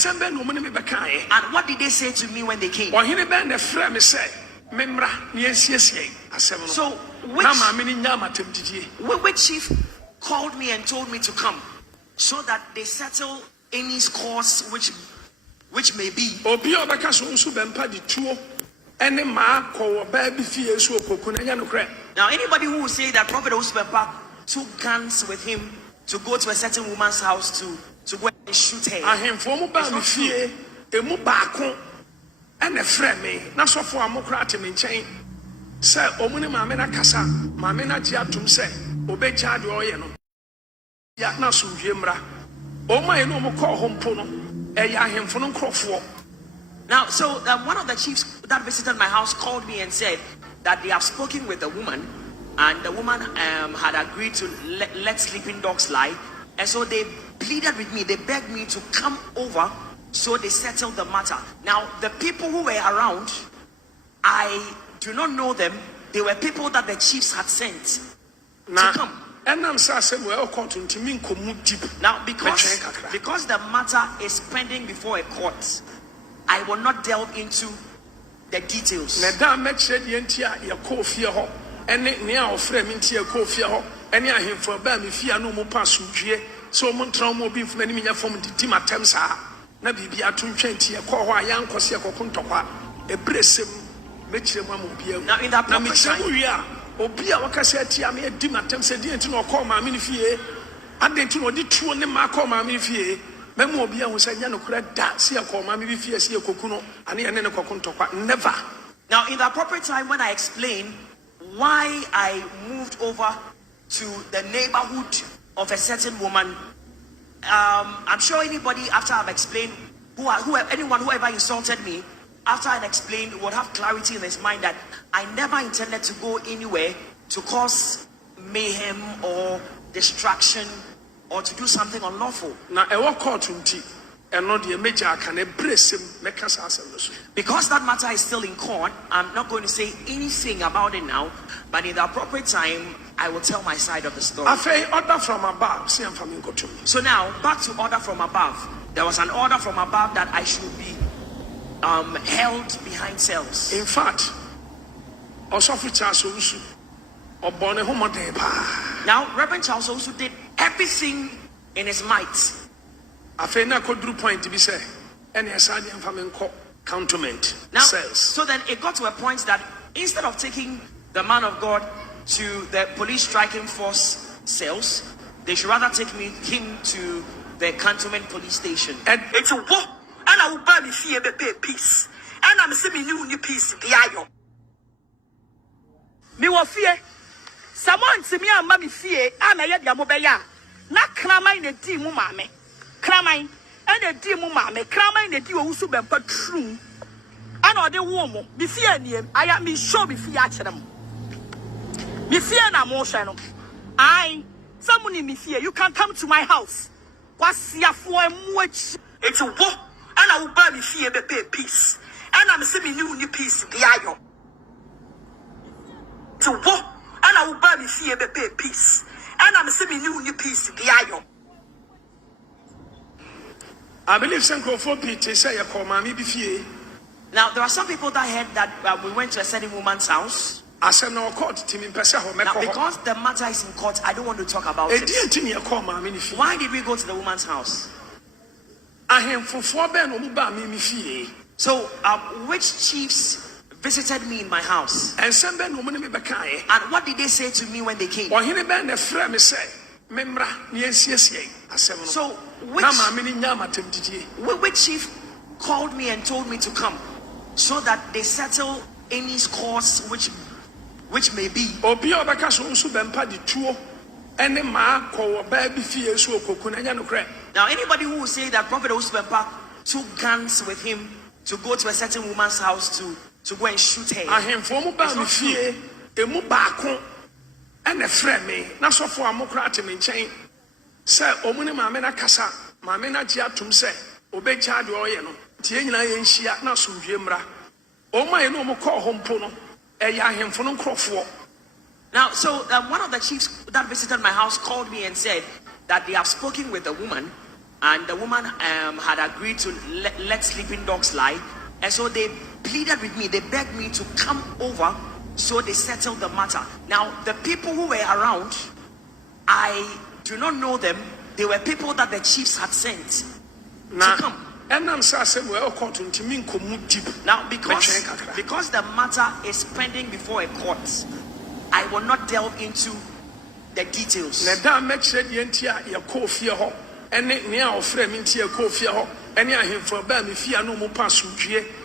what did they say to me when they came? So, which chief called me and told me to come so that they settle any scores which may be? Now, anybody who will say that Prophet Bempah took guns with him to go to a certain woman's house to go and shoot her. And a friend me, not so for a mocratim in chain. Sir, Omuni Mamena Casa, Mamena Giatum say, Obey Chad Oyeno. Yat Nasu Jimra. Oh, my no more call home pono, a yahim for no crop for. Now, so one of the chiefs that visited my house called me and said that they have spoken with the woman, and the woman had agreed to let sleeping dogs lie. And so they pleaded with me, they begged me to come over. So they settled the matter. Now, the people who were around, I do not know them. They were people that the chiefs had sent to come. Now, because the matter is pending before a court, I will not delve into the details. Na bibi atun e ko ho ayan kwose kokuntokwa ebresem mechire mu obia. Now in that proper time, obi a wakase atia me edi matem se di enti no ko ma me fie adenti no di tuo ne ma ko ma me fie memu obi a ho se nya no kura da se e ko ma me fie se e kokuno ane ene ne kokuntokwa never. Now in the appropriate time, when I explain why I moved over to the neighborhood of a certain woman, I'm sure anybody, after I've explained, whoever insulted me, after I've explained, would have clarity in his mind that I never intended to go anywhere to cause mayhem or distraction or to do something unlawful. Now, I walk out to and not the major can embrace him, make us answer. Because that matter is still in court, I'm not going to say anything about it now, but in the appropriate time, I will tell my side of the story. Order from above. So now, back to order from above. There was an order from above that I should be held behind cells. In fact, now, Reverend Charles also did everything in his might. Point to be said, and counterment now, cells. So then it got to a point that instead of taking the man of God to the police striking force cells, they should rather take him to the cantonment police station. It's a war, and I will buy me fear be pay peace. And I'm saying new peace, the ayo. Me will fear. Someone to me and mammy fear, and I had Yamobaya. Not cramming the tea, mummy. Cramming, and the tea, mummy, cramming the tea, who Bempah true. I know the woman, be fear near, I am me sure be fear at them. Me fear na motion. I, someone in me fear, you can come to my house. Kwasia for much. It's a war, and I will buy me fear be pay peace. And I'm saying new peace, the ayo. It's a war, and I will buy me fear be pay peace. And I'm saying new peace, the ayo. I believe some for Peter say a call mommy be fear. Now, there are some people that heard that we went to a certain woman's house. Asem no court team in Pesa home. Now, because the matter is in court, I don't want to talk about it. Why did we go to the woman's house? So, which chiefs visited me in my house? And what did they say to me when they came? So, which chief called me and told me to come so that they settle any scores which may be? Now, anybody who will say that Prophet Bempah took guns with him to go to a certain woman's house to go and shoot her, it's not true. And a friend me, not so for a mocratim in chain. Sir, Omuni Mamena Casa, Mamena Giatum say, Obey Chad Royano, Tiena and Shia, not some Jimra. Oh, my no call home pono, a yahim for no crop. Now, so one of the chiefs that visited my house called me and said that they have spoken with the woman, and the woman had agreed to let sleeping dogs lie, and so they pleaded with me, they begged me to come over, so they settled the matter. Now, the people who were around, I do not know them. They were people that the chiefs had sent to come. Now, because the matter is pending before a court, I will not delve into the details.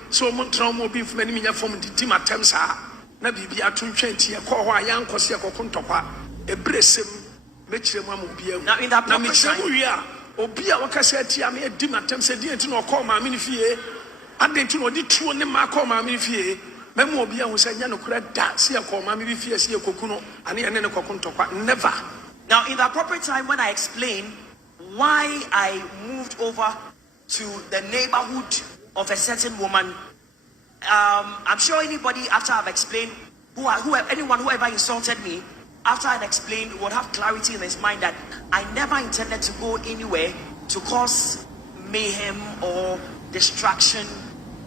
So Montromo be from any from the Timatemsa, Nabi Atun Koha, Young Kwasia Kokuntopa, a Bresim, Metchemam. Now, in that time, Obia Wakasetia, me a Dimatem didn't know call my minifie. I didn't know the true name I call my minifie. Memobia was a Yanokra da, see a call my minifie, see a cocuno, and then a Kokuntopa. Never. Now, in the appropriate time, when I explain why I moved over to the neighborhood of a certain woman, I'm sure anybody, after I've explained, anyone who ever insulted me, after I'd explained, would have clarity in his mind that I never intended to go anywhere to cause mayhem or distraction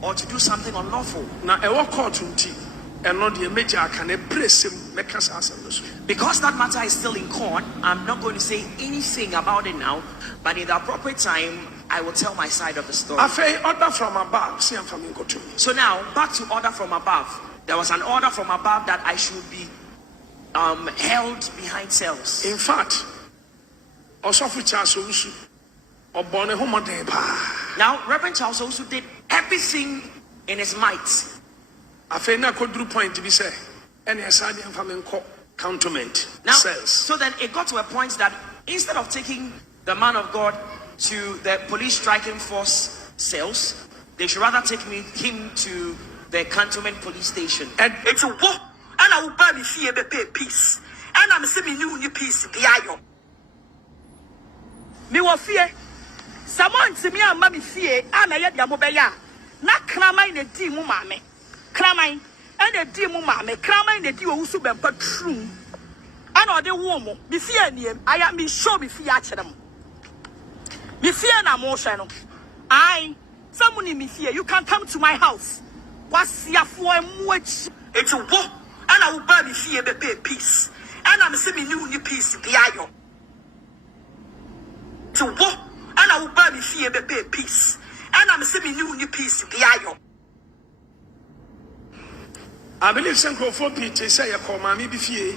or to do something unlawful. Now, I walk out and not the major can embrace him, make us answer. Because that matter is still in court, I'm not going to say anything about it now, but in the appropriate time, I will tell my side of the story. Order from above. See, I'm from Ingo. So now, back to order from above. There was an order from above that I should be held behind cells. In fact, Osaa Charles Osu, Obone Homodepa. Now, Reverend Charles Osu did everything in his might. Afena could do point to be said, and yes, I am from cantonment cells. So then it got to a point that instead of taking the man of God to the police striking force cells, they should rather take him to the cantonment police station. And it's a war, and I will buy me fear be pay peace. And I'm saying new peace, the ayo. Me will fear. Someone to me and mammy fear, and I had Yamobaya. Not cramming the tea, mummy. Cramming, and the tea, mummy, cramming the tea, who Bempah true. I know the woman, be fear near, I am me sure be fear at them. Me fear na motion. I, someone in me fear, you can come to my house. Kwasia for much. It's a war, and I will buy me fear be pay peace. And I'm saying new peace, the ayo. It's a war, and I will buy me fear be pay peace. And I'm saying new peace, the ayo. I believe some for Peter say a call mommy be fear.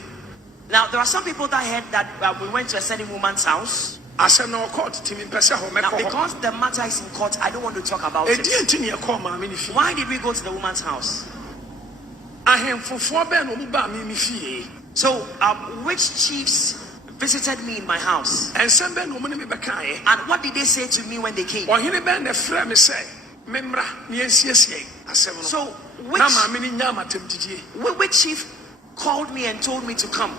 Now, there are some people that heard that we went to a certain woman's house. Asem na court timi pese ho Now, meko. because the matter is in court, I don't want to talk about Edi it. enti ne call ma me ni fi. Why did we go to the woman's house? Ahemfofo be no mu ba me fie. So, which chiefs visited me in my house? Ensem be no mu ne me bekae. And what did they say to me when they came? Ohene be na frɛ me sɛ memra ne ansiesie asem no. So, Na ma me ni nya matem didie. which chief called me and told me to come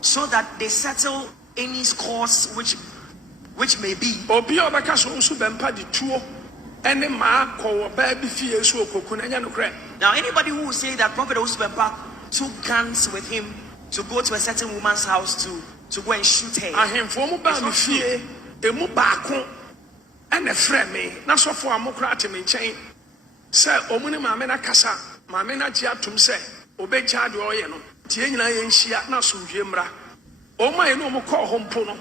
so that they settle any scores which may be? Obi obaka so nso Bempah di tuo ene ma ko ba bi fie so okoku na nya no kra. Now, anybody who will say that Prophet Bempah took guns with him to go to a certain woman's house to go and shoot her. Ahemfo mu ba me fie emu baako ene frɛ me na sofo amokra ate me nkyɛn sɛ omune maame na kasa maame na gye atom sɛ obegya de ɔyɛ no tie nyina yɛ nhia na so hwie mra ɔma yɛ no mo kɔ hɔ mpo no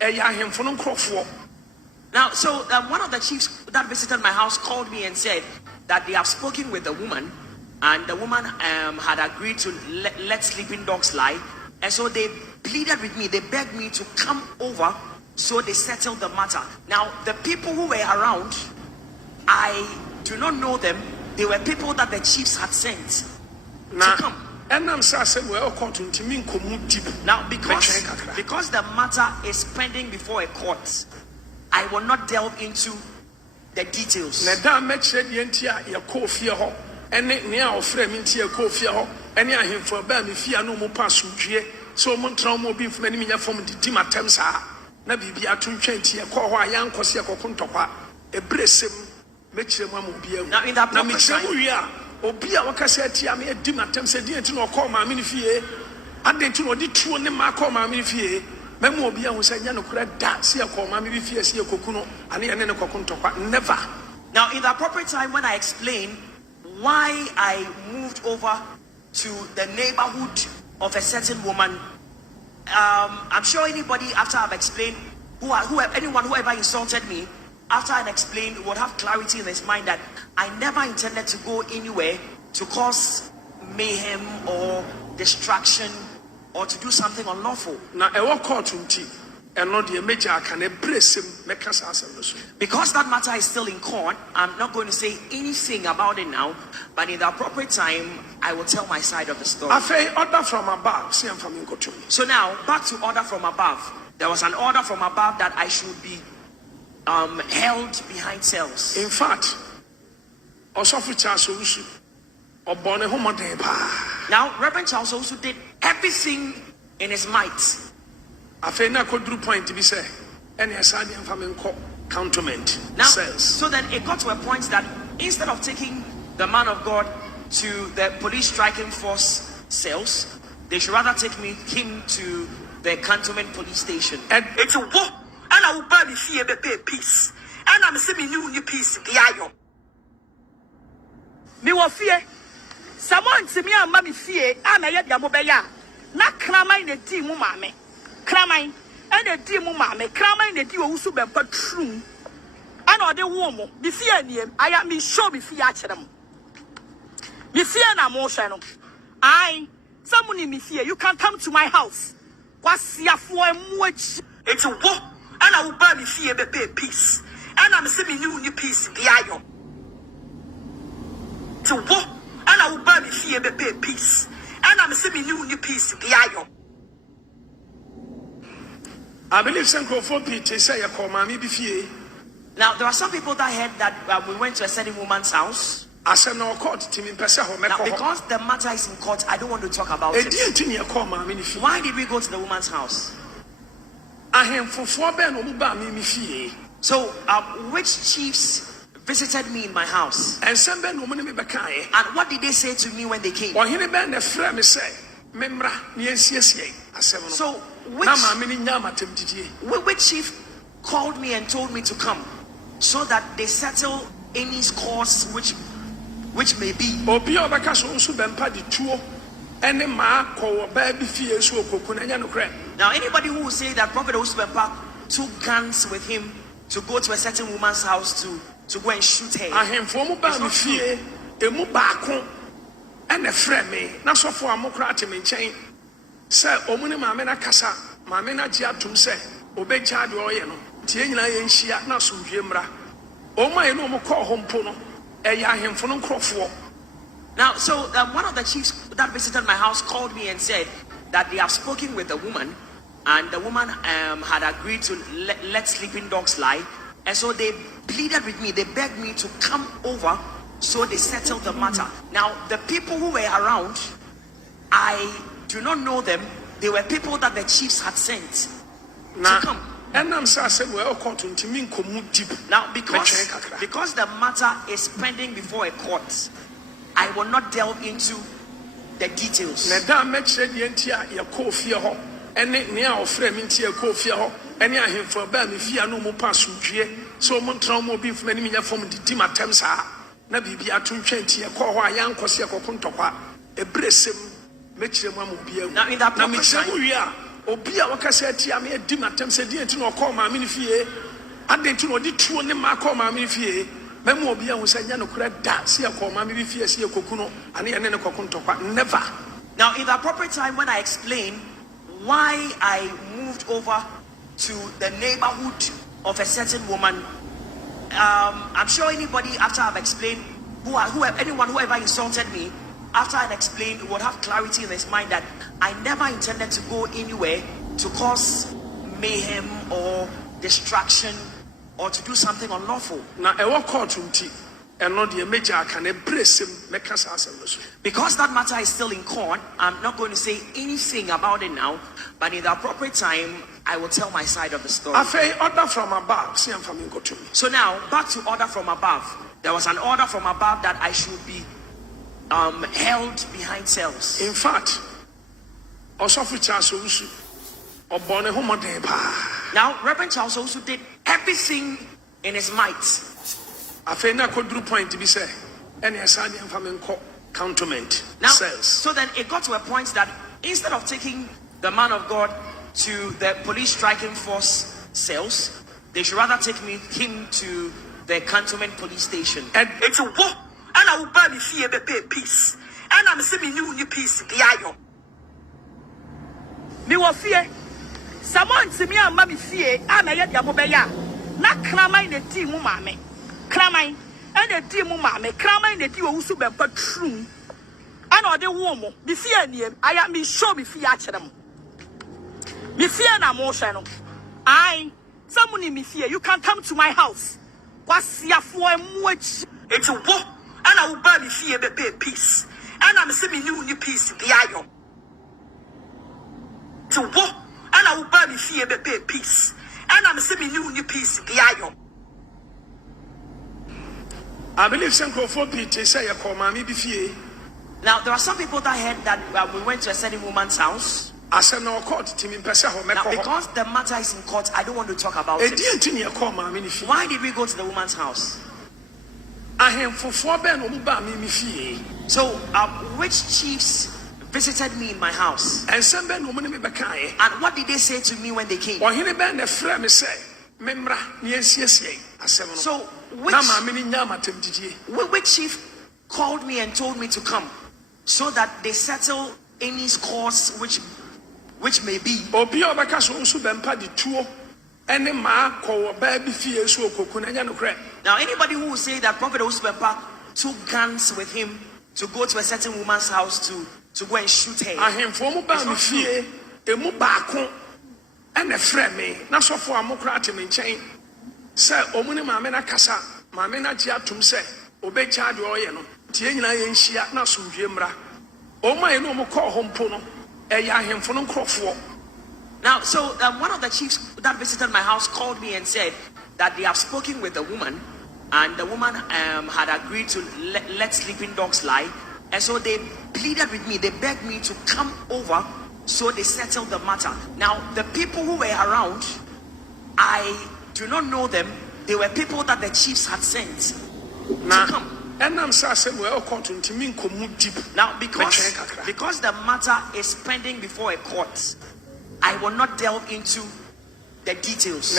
ɛyɛ ahemfo no nkrɔfoɔ. Now, so one of the chiefs that visited my house called me and said that they have spoken with the woman, and the woman had agreed to let sleeping dogs lie, and so they pleaded with me, they begged me to come over, so they settled the matter. Now, the people who were around, I do not know them. They were people that the chiefs had sent to come. Enam sa Asem we court ntimi nkomu deep. Now, because the matter is pending before a court, I will not delve into the details. Na da mekire die ntia ye ko fie ho ene ne a ofre mi ntia ko fie ho ene ahemfo ba mi fie no mo pa sudwie so mo ntra mo bi mfuma ni nya fom didi matem saa na bibia to ntwa ntia ko ho ayan kose ekoko ntokwa ebresem mekire mo obi awu Now, in that na proper mekire time, wo wi a obi a wakase atia me edi matem se die nti no ko ma me ni fie ade nti no di tuo ne ma ko ma me ni fie memo obi a wo se nya no kura da se ko ma me bi fie se ekoku no ane ene ne kokko ntokwa never. now in the appropriate time when I explain why I moved over to the neighborhood of a certain woman, I'm sure anybody after I've explained whoever insulted me, after I've explained would have clarity in his mind that I never intended to go anywhere to cause mayhem or distraction or to do something unlawful. Na ewo court nti eno de meja aka na bresem meka sa asem no so. Because that matter is still in court, I'm not going to say anything about it now, but in the appropriate time, I will tell my side of the story. Afei order from above see am from nkoto. So now, back to order from above. There was an order from above that I should be held behind cells. In fact, Osofo Charles Owusu obone ho moden pa. Now, Reverend Charles also did everything in his might. Afei na kodru point bi say ene esa de am from nko cantonment Now, cells. so then it got to a point that instead of taking the man of God to the police striking force cells, they should rather take him to the cantonment police station. And It's a war, and I will buy me fear be peace. And I'm saying you peace, the ayo. Me wa fear. Someone to me and mammy fear, and I had Yamobeya. Not cramming the tea mumame. Cramming, and the tea mumame, cramming the tea who Bempah true. I know the woman, be fear name, I am me sure be fear them. Me fear na motion. I, someone in me fear, you can come to my house. Kwasia for a much. It's a war, and I will buy me fear be peace. And I'm saying you peace, the ayo. It's a war, and I will buy me fear be peace. And I'm saying you peace, the ayo. I believe Sankrofo Pete say ya call mami bi fie. Now, there are some people that heard that we went to a certain woman's house. Asem na court timi pese ho Now, meko. because the matter is in court, I don't want to talk about Edi it. enti ne call mami ni fie. Why did we go to the woman's house? Ahemfofo be no mu ba me fie. So, which chiefs visited me in my house? Ensem be no mu ne me bekae. And what did they say to me when they came? Ohene be na frɛ me sɛ memra ne ansiesie asem no. So, Na maame ni nya matem didie. which chief called me and told me to come so that they settle any scores which may be? Obi a obaka so nso Bempah di tuo ene ma ko ba bi fie so okoku na nya no kra. Now, anybody who will say that Prophet Bempah took guns with him to go to a certain woman's house to go and shoot her. Ahemfo mu ba me fie emu baako ene frɛ me na sofo amokra ate me nkyɛn sɛ omune maame na kasa maame na gye atom sɛ obegya de ɔyɛ no tie nyina ye nhia na asomdwe mmra Oman no mo call home pono eya ahemfo no nkrofo. Now, so one of the chiefs that visited my house called me and said that they have spoken with the woman, and the woman had agreed to let sleeping dogs lie, and so they pleaded with me. They begged me to come over, so they settled the matter. Now, the people who were around, I do not know them. They were people that the chiefs had sent to come. Now, because the matter is pending before a court, I will not delve into the details. So Montramo be from any from the Timatemsa, Nabi Atunchenti, a Kwasia, Kokuntokwa, a Bresim, Metchemam. Now, in that time, Obia Wakaseti, I made Dimatemsa, didn't know call my minifie. I didn't know the true name I call my minifie. Memobia was a Yano Kred dance, here call my minifie, see a cocuno, and then a Kokuntokwa. Never. Now, in the appropriate time, when I explain why I moved over to the neighborhood of a certain woman, I'm sure anybody, after I've explained, whoever insulted me, after I've explained, would have clarity in his mind that I never intended to go anywhere to cause mayhem or distraction or to do something unlawful. Now, I walk out to and not the major can embrace him, make us answer. Because that matter is still in court, I'm not going to say anything about it now, but in the appropriate time, I will tell my side of the story. Order from above. See, I'm from go to me. So now, back to order from above. There was an order from above that I should be held behind cells. In fact, Osaa Charles or Bonne Homodepa. Now, Reverend Charles also did everything in his might. I think I could do point to be said, and yes, I am from counterment now, cells. So then it got to a point that instead of taking the man of God to the police striking force cells, they should rather take him to the cantonment police station. And it's a war, and I will buy me fear be peace. And I'm saying new peace, the ayo. Me wa fear. Someone to me and mammy fear, and I yet yamobeya. Not clammy the team, mammy. Clammy, and the team, mammy, clammy the team who Bempah true. And all the woman, be fear near, I am me show me fear them. Me fear na motion. I, someone in me fear, you can come to my house. Kwasia for much. It's a war, and I will buy me fear be peace. And I'm saying new peace, the ayo. It's a war, and I will buy me fear be peace. And I'm saying new peace, the ayo. I believe some Peter say, I call mommy be fear. Now, there are some people that heard that we went to a certain woman's house. Asem no court team in person. Now, because the matter is in court, I don't want to talk about it. Why did we go to the woman's house? So, which chiefs visited me in my house? And what did they say to me when they came? So, which chief called me and told me to come so that they settle any scores which may be. Now, anybody who will say that Prophet Bempah took guns with him to go to a certain woman's house to go and shoot her. It's not true. And a friend me, not so for a mocratim in chain. Sir, Omuni Mamena Casa, Mamena Giatum say, Obey Chad Royano, Tiena and Shia, not some Jimra. Oh, my no more call home pono. Now, so one of the chiefs that visited my house called me and said that they have spoken with the woman, and the woman had agreed to let sleeping dogs lie, and so they pleaded with me. They begged me to come over, so they settled the matter. Now, the people who were around, I do not know them. They were people that the chiefs had sent to come. And I'm saying, well, to me, now, because the matter is pending before a court, I will not delve into the details.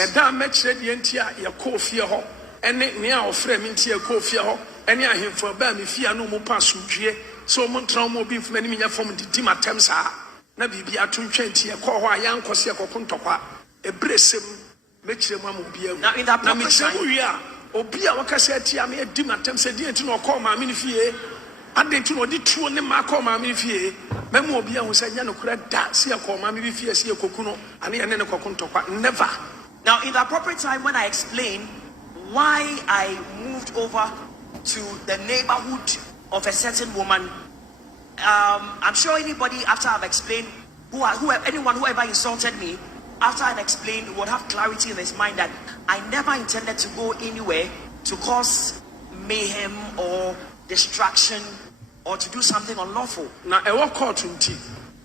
So Montramo be from any from the Timatemsa, Nabi Atunchenti, a Kwasia, Kokuntokwa, a Bresim, mechire mu obi awu Now, in that na proper mechire mu time, wi a obi a wakasa atia me adi matem se die nti no call ma me fie ade nti no di tuo ne ma call ma me fie memu obi awu se nya no kura da se ya call ma me fie se ekoku no ane ene ne kokon tokwa never. Now, in the appropriate time, when I explain why I moved over to the neighborhood of a certain woman, I'm sure anybody, after I've explained, whoever insulted me, after I've explained, would have clarity in his mind that I never intended to go anywhere to cause mayhem or distraction or to do something unlawful. Na ewo court nti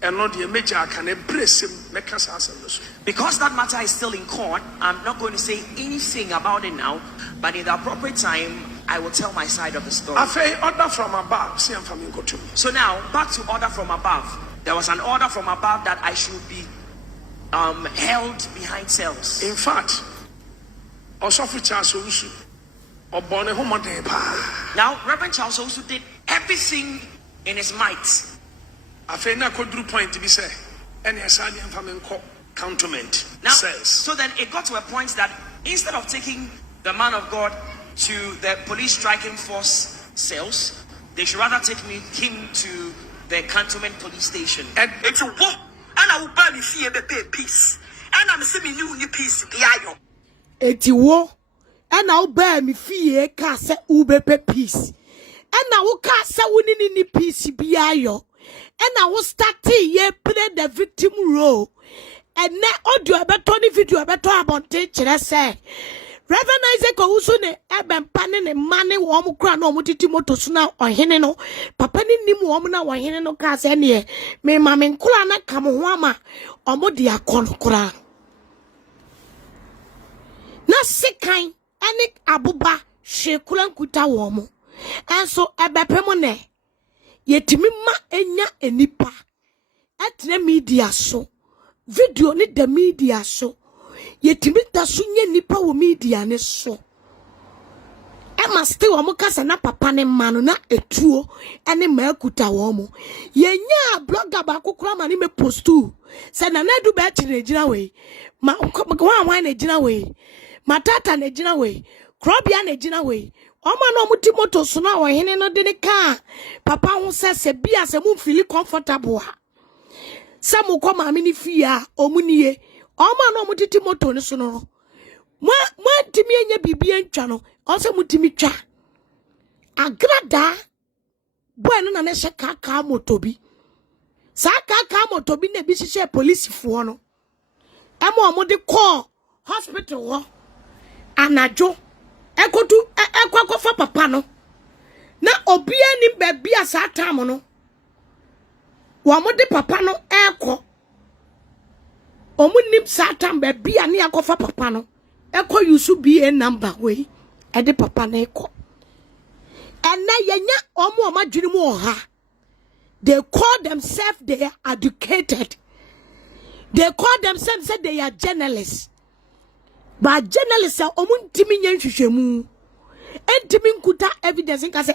eno de major can embrace meka sa asem no so. Because that matter is still in court, I'm not going to say anything about it now, but in the appropriate time, I will tell my side of the story. Afei order from above, see am family go to me. So now, back to order from above. There was an order from above that I should be held behind cells. In fact, Osofu Charles Owusu obone ho moden pa. Now, Reverend Charles also did everything in his might. Afei na kodru point bi say, ene asali am family ko cantonment Now, cells. so then it got to a point that instead of taking the man of God to the police striking force cells, they should rather take him to the cantonment police station. And It's a war. And I will buy me fear be peace. And I'm assuming you need peace. The ayo. Eti wo ana uba mi fie ka se ubepe peace. Ana wo ka se woni ni peace bi ayo. Ana wo start ye play the victim role. And na audio abeto ni video abeto abonte kire se. Reverend Isaac Owusu ne Bempah ne mane wo mu kra na wo titi moto so na ohene no papa ni nim wo mu na ohene no ka se ne me mame nkula na kam ho ama omo de akon kra na sekan ene abuba shekula nkuta wo mu enso ebepe mu ne yetimi ma enya enipa etne media so video ni the media so yetimi da so nye nipa wo media ne so ema stay wo mo kasa na papa ne ma no na etuo ene ma akuta wo mo yenya blogger ba kokora ma ne me postu se na na du ba chire gina we ma wan na gina we matata na gina we krobia na gina we oma no muti moto so na wo hene no de ne ka papa ho se bia se mu feel comfortable ha se mu ko ma me ni fia omunie oma no mutiti moto ne so no ma timi enya bibia ntwa no o se mutimi twa Agradaa boy no na ne hye kaka moto bi sa kaka moto bi na bi hye police fo no ema o mo de call hospital ho anajo ekotu ekwakofa papa no na obia ni babia sa tam no wo mo de papa no ekọ omunim satan be bia ne akofa papa no eko yusu BA number we e de papa na eko ena yenya omo omadwini mu oha. They call themselves they are educated, they call themselves say they are journalists, but journalists are omuntimi nyenhwehwemu entimi nkuta evidence nka say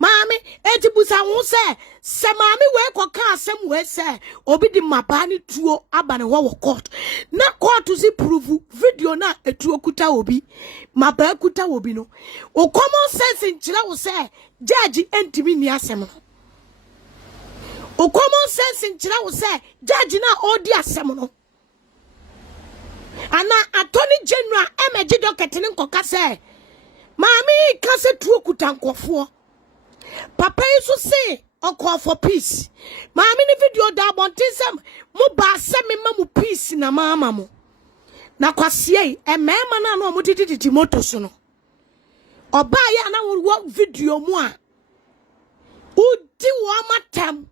maami etibusa ho se maami we koka asem we say obi di mabani tuo abane wo court na court si prove video na etuo kuta obi maba kuta obi no o common sense nkyira wo say judge entimi ni asem no o common sense nkyira wo say judge na odi asem no ana attorney general emeji docket ni nkoka say Mami kase tuo kutankofo. Papa isu say call for peace. Mami ni video da bontisem mu ba se me ma mu peace na mama mu. Na Kwasia e mema na no mu tititi moto so no. Oba ya na wo video mu a. Udi wo matam.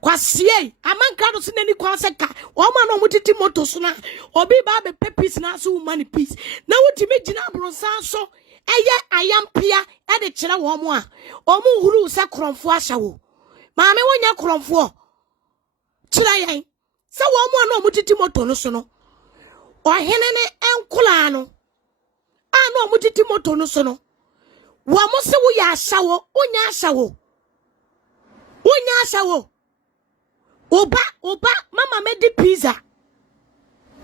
Kwasia Amankrado se nani kwa se ka. O ma no mu titi moto so na. Obi ba be peace na so woman peace. Na wutimi gina bronsan so eye ayampia e de kire wo mo a omu huru se kromfo ahya wo maame wonya kromfo kire yen se wo mo na omutiti moto no so no ohene ne enkula no na omutiti moto no so no wo mo se wo ya ahya wo onya ahya wo oba mama me di pizza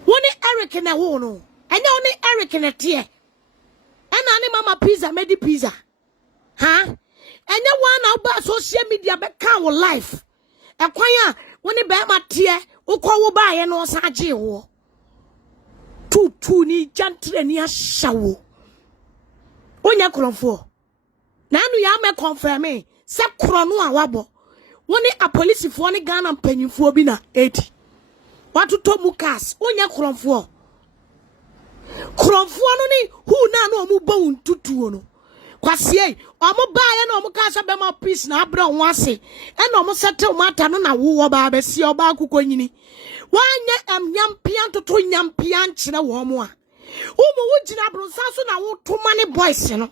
woni Eric na wo no Enya oni Eric na tie. Ena ani mama pizza medi pizza. Ha? Enya wana uba social media be kan wo life. Ekwanya woni be ma tie ukọ wo ba ye no saje wo. Tuutuu ni jantre ni ashawo. Onya krofo. Na anu ya me confirm se krono a wabo. Woni a police fo ni Ghana mpanyimfo bi na 80. Watoto mu cars onya krofo. Krofo no ni hu na no mu bon tutuo no. Kwasia omo ba ye na omo ka so be ma peace na abra won ase. E na omo settle mata no na wo ba be si oba akukọ nyini. Wanye nyampian toto nyampian kire wo mo a. Umu wujina bronsa so na wo to mane boys no.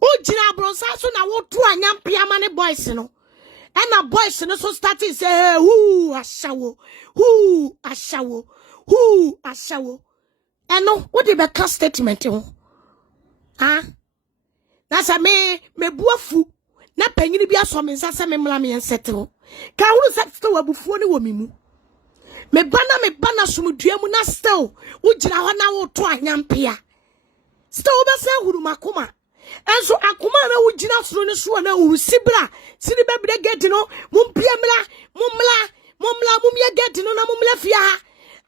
Wujina bronsa so na wo to anyampia mane boys no. And a boys no so starting say hey, who ashawo. And no what the back statement ho. Ha? That's a me buafu na panyini bi aso me nsa se me mla me enseteo. Ka hunu seteo abufuo ne wo mimu. Me bana sumudua mu na still ujira ho na wo to anyampia. Still be say huru makoma. Enso akoma na ujira soro ne so na uru sibra. Sini be bre gate no mumpia mumla mumye gate no na mumla fia ha.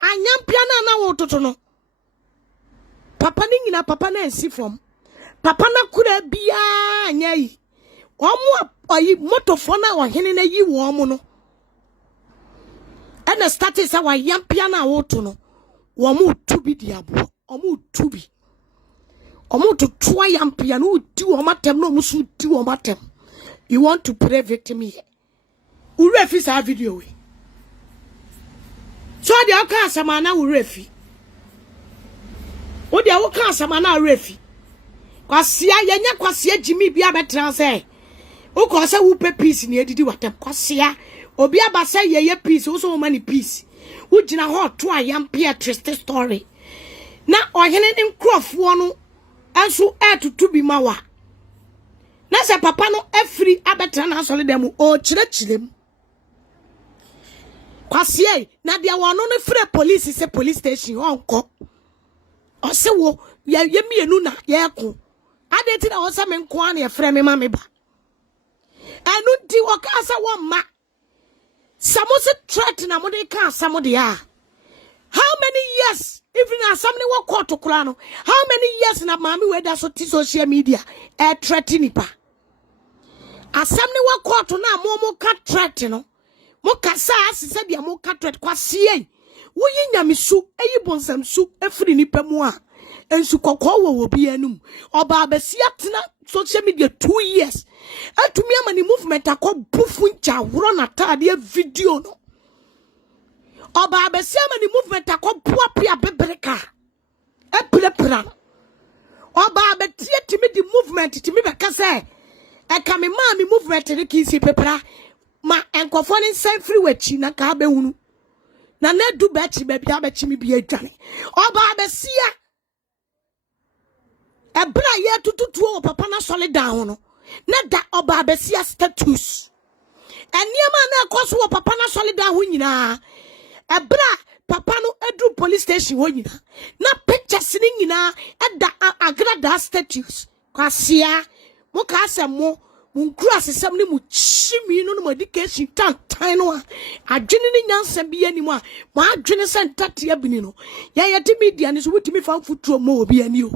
Anyampia na wo toto no. Papa ni nyina papa na ensi from. Papa na kura bia anyai. Omo ayi motofo na ohene na yi wo mo no. And the status our young piano auto no. Womu to be diabo. Omu to be. Omu to try young piano do o matem no musu do o matem. You want to pray victim here. Urefi sa video we. So the aka samana urefi. O the aka samana urefi. Kwasia yenya kwasia Jimmy bia betra say. O ko say wo pe peace ni edidi watem kwasia. Obi abasa ye peace also many peace. Ujina ho to ayampia triste story. Na ohene nkrofo no anso to bi mawa. Na se papa no afri abetra na asole dem o chirechirem. Kwasie na dia wono no free police se police station onko. O se wo ye mienu na ye ko. Adeti na o se me nko an ye frɛ me ma me ba. Enu di wo ka sa wo ma. Samose threat na mode ka samode ya. How many years even as somebody walk court to Kurano? How many years na mami we da so ti social media threatening pa. As somebody walk court na mo ka threat no. Mo ka sa asise dia mo ka threat Kwasia. Wo yi nyamisu eyi bonsamsu efiri nipa mu a. Ensu kokko wo obi anum. Oba abesia tena social media 2 years. Atumi amani movement akọ bufu ncha woro na tade video no. Oba abesia amani movement akọ puapia bebreka. Eprepra. Oba abetie timi di movement timi beka say e ka me ma me movement ne kisi pepra ma enkofo ne nsan free wachi na ka be hunu. Na na du bachi ba bia bachi mi bia dwane. Oba abesia ebra ye tututu papa na solid down no. Na da oba abesia status. Eniema na ekoso wo papa na solid down ho nyina. Ebra papa no edu police station ho nyina. Na pictures ni nyina eda Agradaa status. Kwasia mo ka asem mo nkru asesem ni mu chimi no no education tan no a adwene ni nyansa bi ani mu a mo adwene se ntate abini no. Ya ti media ni so wutimi fa futuro mo obi ani o.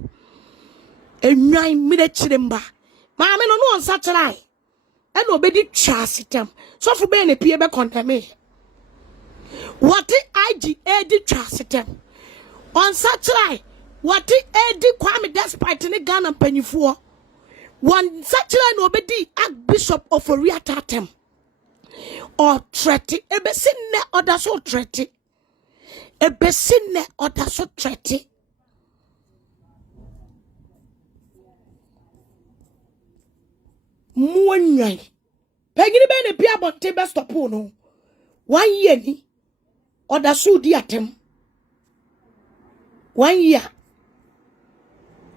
Enwan mire chiremba. Maame no no onsa trai. E no obedi twa sitem. So fu be na pie be kontame. What IGA di twa sitem. Onsa trai. What edi Kwame despite ne Ghana mpanyifo. One such no obedi Archbishop of Oria tatem. Or threat ebesin ne other so threat. Ebesin ne other so threat. Muanyai. Pegini be ne pia bonte be stop no. 1 year ni oda so di atem. 1 year.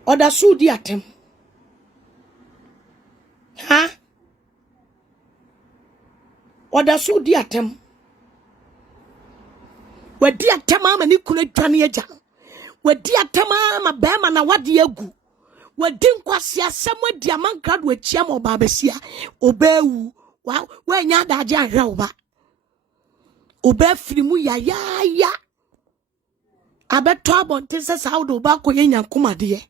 Oda so di atem. Ha? Oda so di atem. We di atem ama ni kunu dwane agya. wadi atama ma bema na wadi egu wadi Kwasia Asem wadi Amankrado achia ma oba besia obewu wa nya daje ahwe oba oba firimu ya abeto abonte se saudo oba koye nyankomade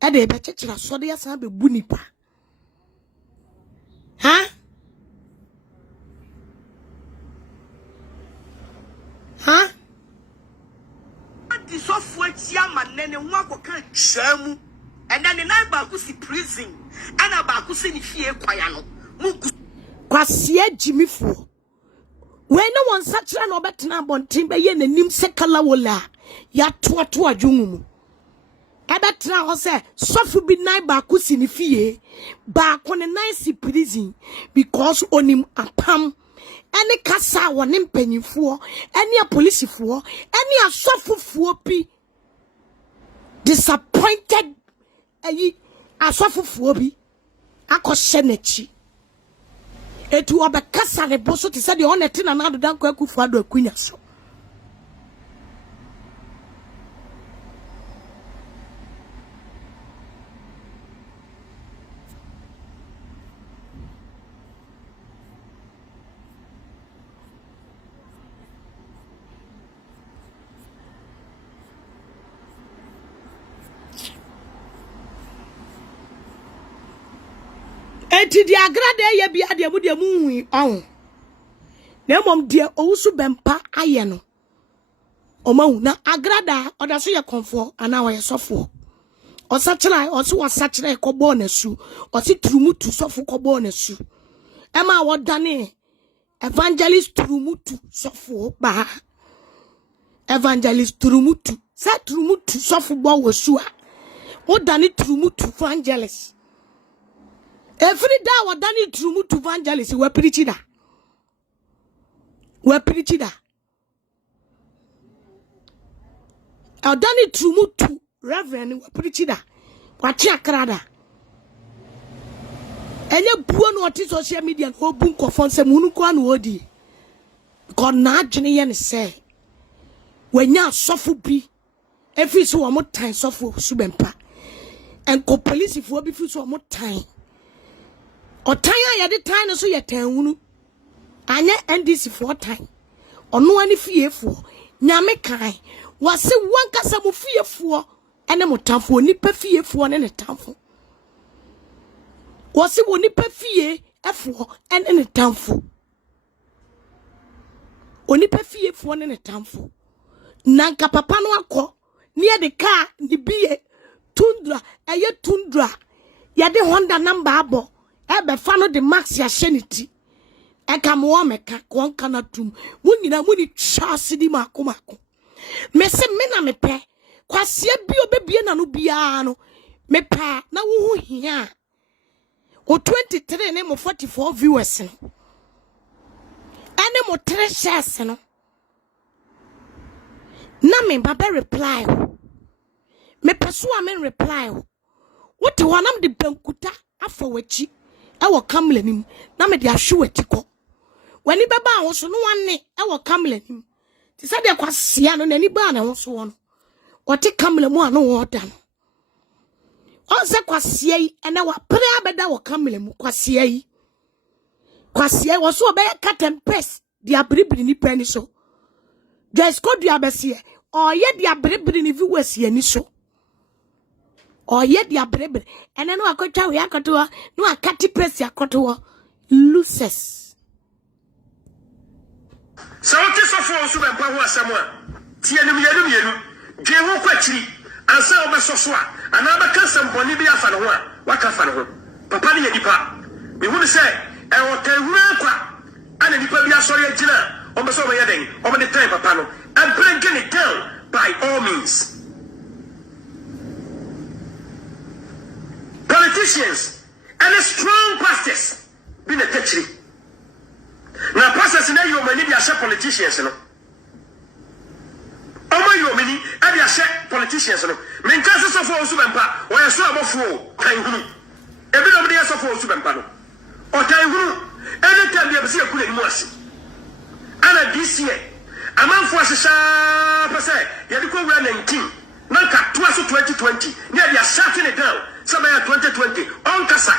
e de be chechira so de yasan be bunipa ha Anti so fuatia manene ho akoka shamu and then the neighbor ku si prison ana ba ku se ni fie kwaya no mu Kwasia jimifo we no one such na obetena abonten be ye nanim sekala wola ya toato adwungu mu ebetena ho se sofu bi neighbor ku si ni fie ba ko ne nice prison because onim apam any kasa woni mpanyimfo any a policefo any asofofuo pi disappointed ayi asofofuo bi akose nachi etu obekasa ne boso ti se de onete na nado danko akufu ado akunya so enti di Agradaa ye bia de mu de mu hu on na mom de owusu Bempah aye no omahu na Agradaa odaso ye konfo ana wa ye sofo osachira oso wasachira ekobo na su osi turumutu sofo kobo na su ema wodane evangelist turumutu sofo ba evangelist turumutu sa turumutu sofo bo wosu a wodane turumutu evangelist every day what done to evangelist we preach that. We preach that. I done it to reverend we preach that. What ya Agradaa. Enye buo no oti social media no bu nkofon se munu kwa no odi. God na adwene ye ne se. Wanya asofo bi efi so wo mo tan sofo su Bempah. Enko police fo bi fi so wo mo tan. Otanya ya de time no so ye tanhunu anya NDC for time ono ani fiefo nyame kan wase wankasa mu fiefo ene motamfo nipa fiefo ne ne tamfo wase woni pa fie efo ene ne tamfo oni pa fiefo ne ne tamfo nanka papa no akọ ne de car ni biye tundra eye tundra ya de Honda number abo ebe fano de max ya sheniti eka mo meka kon kana tum munyina muni chase di mako me se me na me pe Kwasia bi obebie na no bia no me pa na wo hia o 23 ne mo 44 viewers no ene mo 3 shares no na me ba reply me peso a me reply what you want am de bankuta afawachi ewo kamlenim na me de ahwe atiko wani baba wo so no wanne ewo kamlenim ti sa de Kwasia no nani ba na wo so wo no ote kamlemu ano wo da no onse Kwasia yi ene wa pre abeda wo kamlemu Kwasia yi wo so be katempes di abribri ni pani so just ko di abesie oye di abribri ni viewers ye ni so oye di abribri ene no akotwa we akoto no akati press akoto loses so what is for so Bempah ho Asem a tie nim yenu dwe ho kwachiri ansa obesoso a ana baka samboni bi afa no ho a waka fa no ho papa ne yedipa me hu ne se e o tahura kwa ana nipa bi asori agina obeso be yeden obe de time papa no and bring it down by all means. Politicians and strong pastors be the treachery. Now pastors in you many they are politicians no. Omo you many and they are politicians no. Men can so for Osu Bempah or so Obofour kan hunu. Ebi no dey so for Osu Bempah no. O tan hunu anytime they be say kule ni mo ase. And this year Amanfoɔ hyehyɛ pɛ sɛ yɛde kɔ wura 19 na nka toa so 2020 ne yɛde ahyɛte ne down sɛ bɛyɛ 2020 ɔnkasa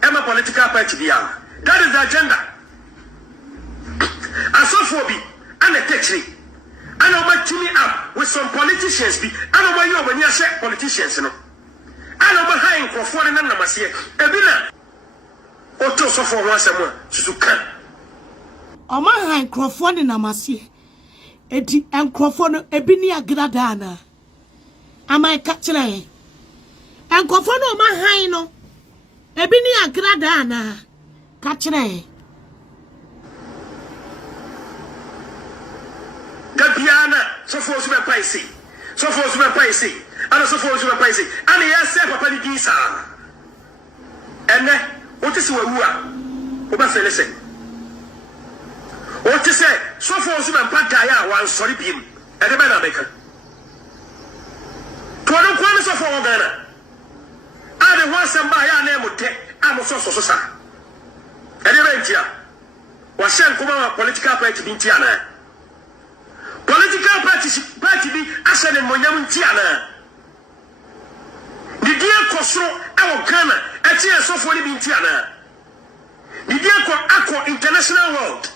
ɛma political party biara. That is the agenda. Asofo bi ana tekiri ana ɔma team up with some politicians bi ana ɔma yɛ ɔmani ahyɛ politicians no ana ɔma ha nkurɔfoɔ ne nam aseɛ ebi na ɔtɔ sɔfo ho asɛm a susu ka ɔma ha nkurɔfoɔ ne nam aseɛ eti nkurɔfoɔ no ebi ni Agradaa na ama ka kyerɛ nkurɔfoɔ no ɔma ha no ebi ni Agradaa na ka kyerɛ Gabiana, so for super pricey. So for super pricey. And so for super pricey. And yes, Papa Nisa. And then, what is what we are? What listen? What to say? So for super Pataya, one sorry beam. And the banana maker. To one corners of our Ghana. And the one somebody I name would take. I'm also so. And the Rentia was sent from our political party in Tiana. Political party be Asem and Ogyam Tiana. The dear Kosro, our Ghana, a tear so for living Tiana. The dear Aqua International World,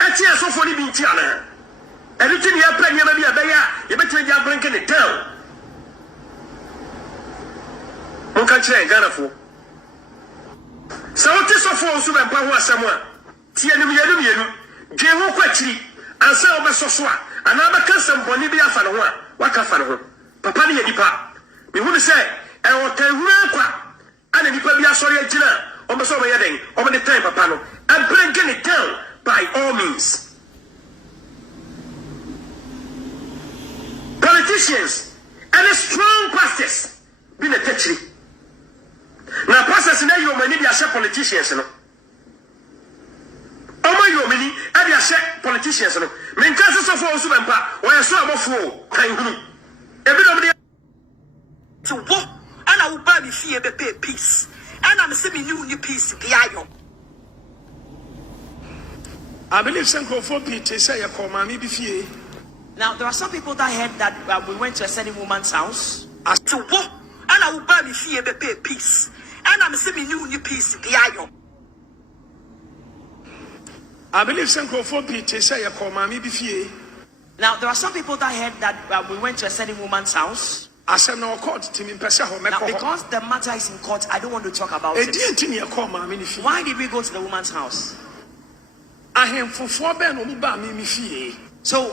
a tear so for living Tiana. Everything you have played, you may be a bear, you better be blinking it down. Who can say Ghana for? So what is so for Super Power somewhere? Tiana, Jemu Quatri, and so Obofour. Anaba kansam boni bi afa no ho a waka fa no ho papa ne yedipa me hu ne se e wotahura kwa ana nipa bi asori agina obeso obe yeden obe the time papa no and bring it down by all means. Politicians and the strong pastors be the techri na pastors na you mani bi ashe politicians no Omo you many and you share politicians. Men cases of all Bempah, or I saw Obofour, kind of. Everybody to what? And I will buy me fear the pay peace. And I'm sending you peace, the iron. I believe Sankrofo Pete say, "Call mommy be fear." Now, there are some people that heard that we went to a certain woman's house. As to what? And I will buy me fear the pay peace. And I'm sending you peace, the iron. I believe Sankrofo Pete say, "Call mommy be fear." Now, there are some people that heard that we went to a certain woman's house. Asem no court to me pesa ho me Now, ko. because the matter is in court, I don't want to talk about E it. di ntini e call mommy ni fear. Why did we go to the woman's house? Ahemfofo be no mu ba me fear. So,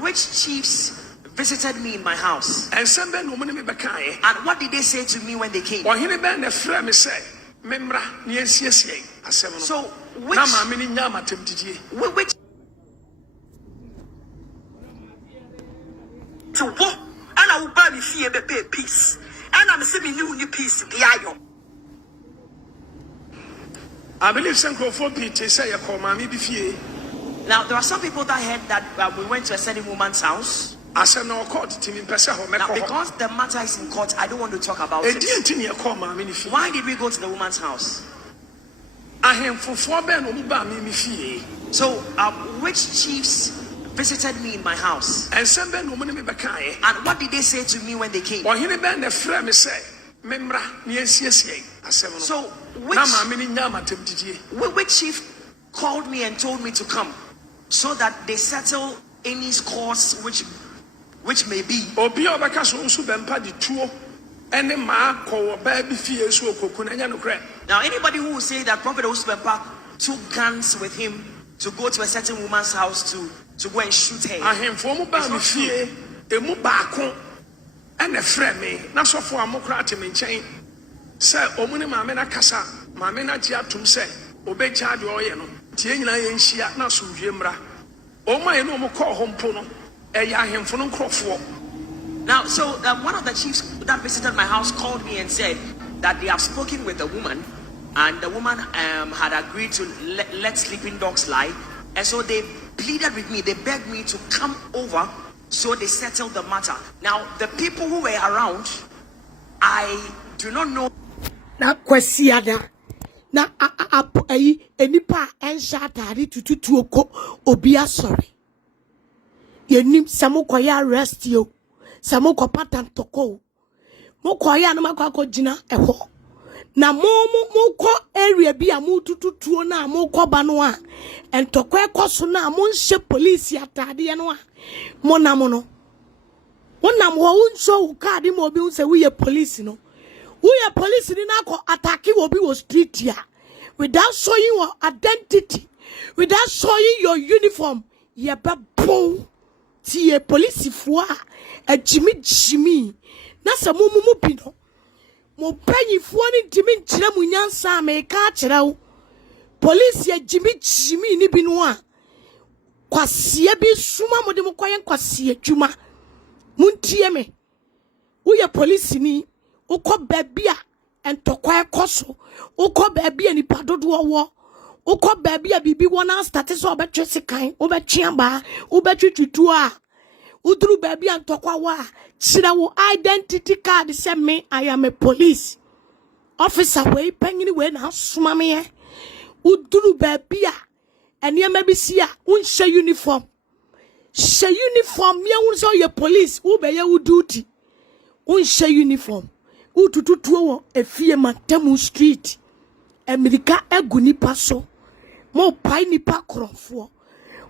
which chiefs visited me in my house? Ensem be no mu ne me bekae. And what did they say to me when they came? Ohene be na frɛ me sɛ memra ne ansiesie asem no. So, na maame ni nya matem didie. which To what? And I will buy me fear the pay peace. And I'm sending you peace, the iron. I believe Sankrofo Pete say, "Call mommy be fear." Now, there are some people that heard that we went to a certain woman's house. Asem no court to me pesa ho me Now, ko. because the matter is in court, I don't want to talk about E it. di ntini e call mommy ni fear. Why did we go to the woman's house? Ahemfofo be no mu ba me fear. So, which chiefs visited me in my house? Ensem be no mu ne me bekae. And what did they say to me when they came? Ohene be na frɛ me sɛ memra ne ansiesie asem no. So, na maame ni nya matem didie. which chief called me and told me to come so that they settle any scores which may be? Obi a obeka so nso Bempah di tuo ene ma akɔ ba bi fie so okoku na nya no kra. Now, anybody who will say that Prophet Bempah took guns with him to go to a certain woman's house to go and shoot her. Ahemfo mu ba me fie emu baako ene frɛ me na sɔfo amokra ate me nkyɛn sɛ omune maame na kasa maame na gye atom sɛ obegya de ɔyɛ no tie nyina yɛ nhyia na so wie mmra ɔma yɛ no mo kɔ hɔ mpo no ɛyɛ ahemfo no nkrɔfoɔ. Now, so one of the chiefs that visited my house called me and said that they have spoken with the woman, and the woman had agreed to let sleeping dogs lie, and so they pleaded with me, they begged me to come over, so they settled the matter. Now, the people who were around, I do not know. Na Kwasia da na enipa ensha atade tututu oko obi asori Yenim samukoya arrest you. Samuko pattern toko. Mokoya no makako jina eho. Na mo area bi a mo tututuo na mo koba no a entokwa ekoso na mo nhye police atade no a mo na mo no wonam ho unso card mo obi unse we police no we police ni na ko attack obi wo street here without showing your identity, without showing your uniform. Ye be bon ti e police fo a jimi na se mo bi no mo panyifo ni jimi nkyira mu nyansa me ka kyerɛ wo police ye jimi ni bi no a Kwasia bi suma mo de mo koyen Kwasia dwuma muntie me wo ye police ni ukọ baabi a entokwa ekoso ukọ baabi a nipa dodo wo ukọ baabi a bibi wona start so obetwe sekan obetwe aba obetwitwitu a uduru baabi a ntokwa wa kyerɛ wo identity card say me I am a police officer we panyini we na suma me uduru baabi a enema bi si a unhye uniform she uniform me unso ye police wo be ye wo duty unhye uniform utututuo wo efie Matamu street America egu nipa so mo pai nipa krofo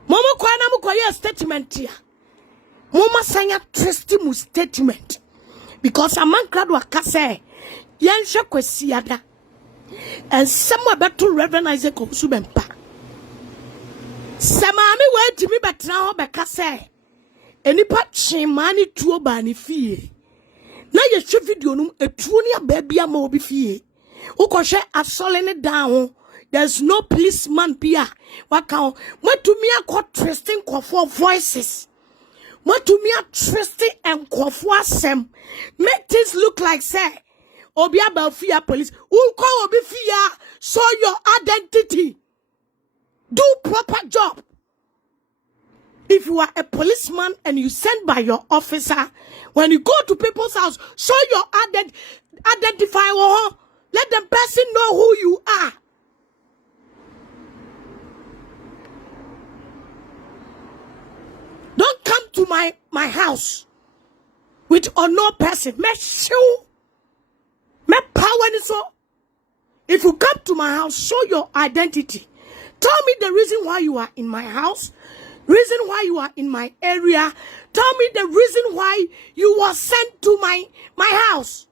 momo kwa na mo koye statement ya momo sanya trust mu statement because Amankrado akase yenhwe Kwasia da ensem abeto Reverend Isaac Bempah samami we timi betra ho bekase enipa chimani tuo ba ni fie na ye hwe video num etuo ni ababia ma obi fie ukohwe asole ne down there's no policeman bia waka matumi akọ trusting kofo voices matumi a trusting enkofo asem make things look like say obi aba fie police uko obi fie show your identity, do proper job. If you are a policeman and you send by your officer, when you go to people's house, show your identify. Let the person know who you are. Don't come to my house with unknown person. Make sure, make power and so. If you come to my house, show your identity. Tell me the reason why you are in my house. Reason why you are in my area. Tell me the reason why you were sent to my house.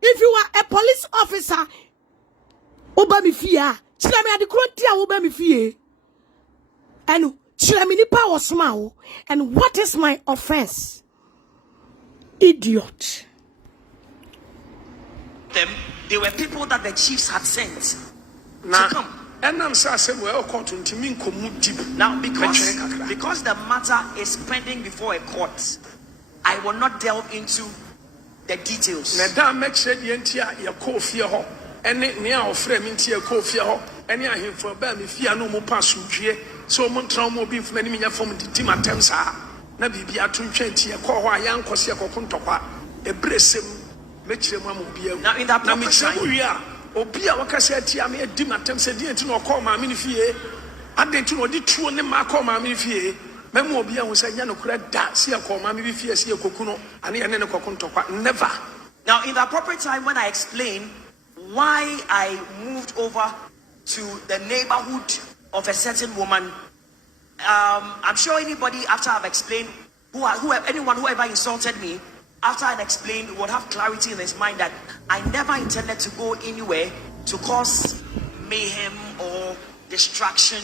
If you are a police officer, Obami fia, chilami adikrontia Obami fie. And chilami nipa wasmao. And what is my offense? Idiot. They were people that the chiefs had sent to come. Now, because the matter is pending before a court, I will not delve into the details. Now, in that proper time, Obia wakase atia me edi matem se di enti no call ma me fie ade tu no di tuo ne ma call ma me fie memo obia hu se nya no kura da se e call ma me fie se e koku no ane ene ne kokontokwa never. Now in the appropriate time when I explain why I moved over to the neighborhood of a certain woman, I'm sure anybody after I've explained whoever insulted me, after I explained, would have clarity in his mind that I never intended to go anywhere to cause mayhem or distraction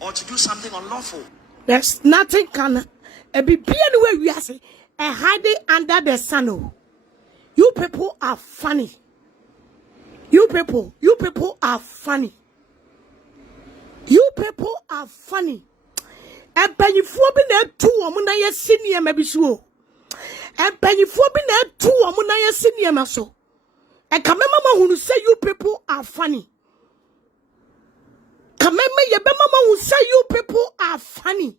or to do something unlawful. There's nothing can be anywhere we are saying a hiding under the sun. You people are funny. You people are funny. You people are funny. And when you for be there two women na senior maybe so. And pennyfo bi na etu omo na ye senior ma so e kamema hunu say you people are funny. Kamema ye be mama hu say you people are funny.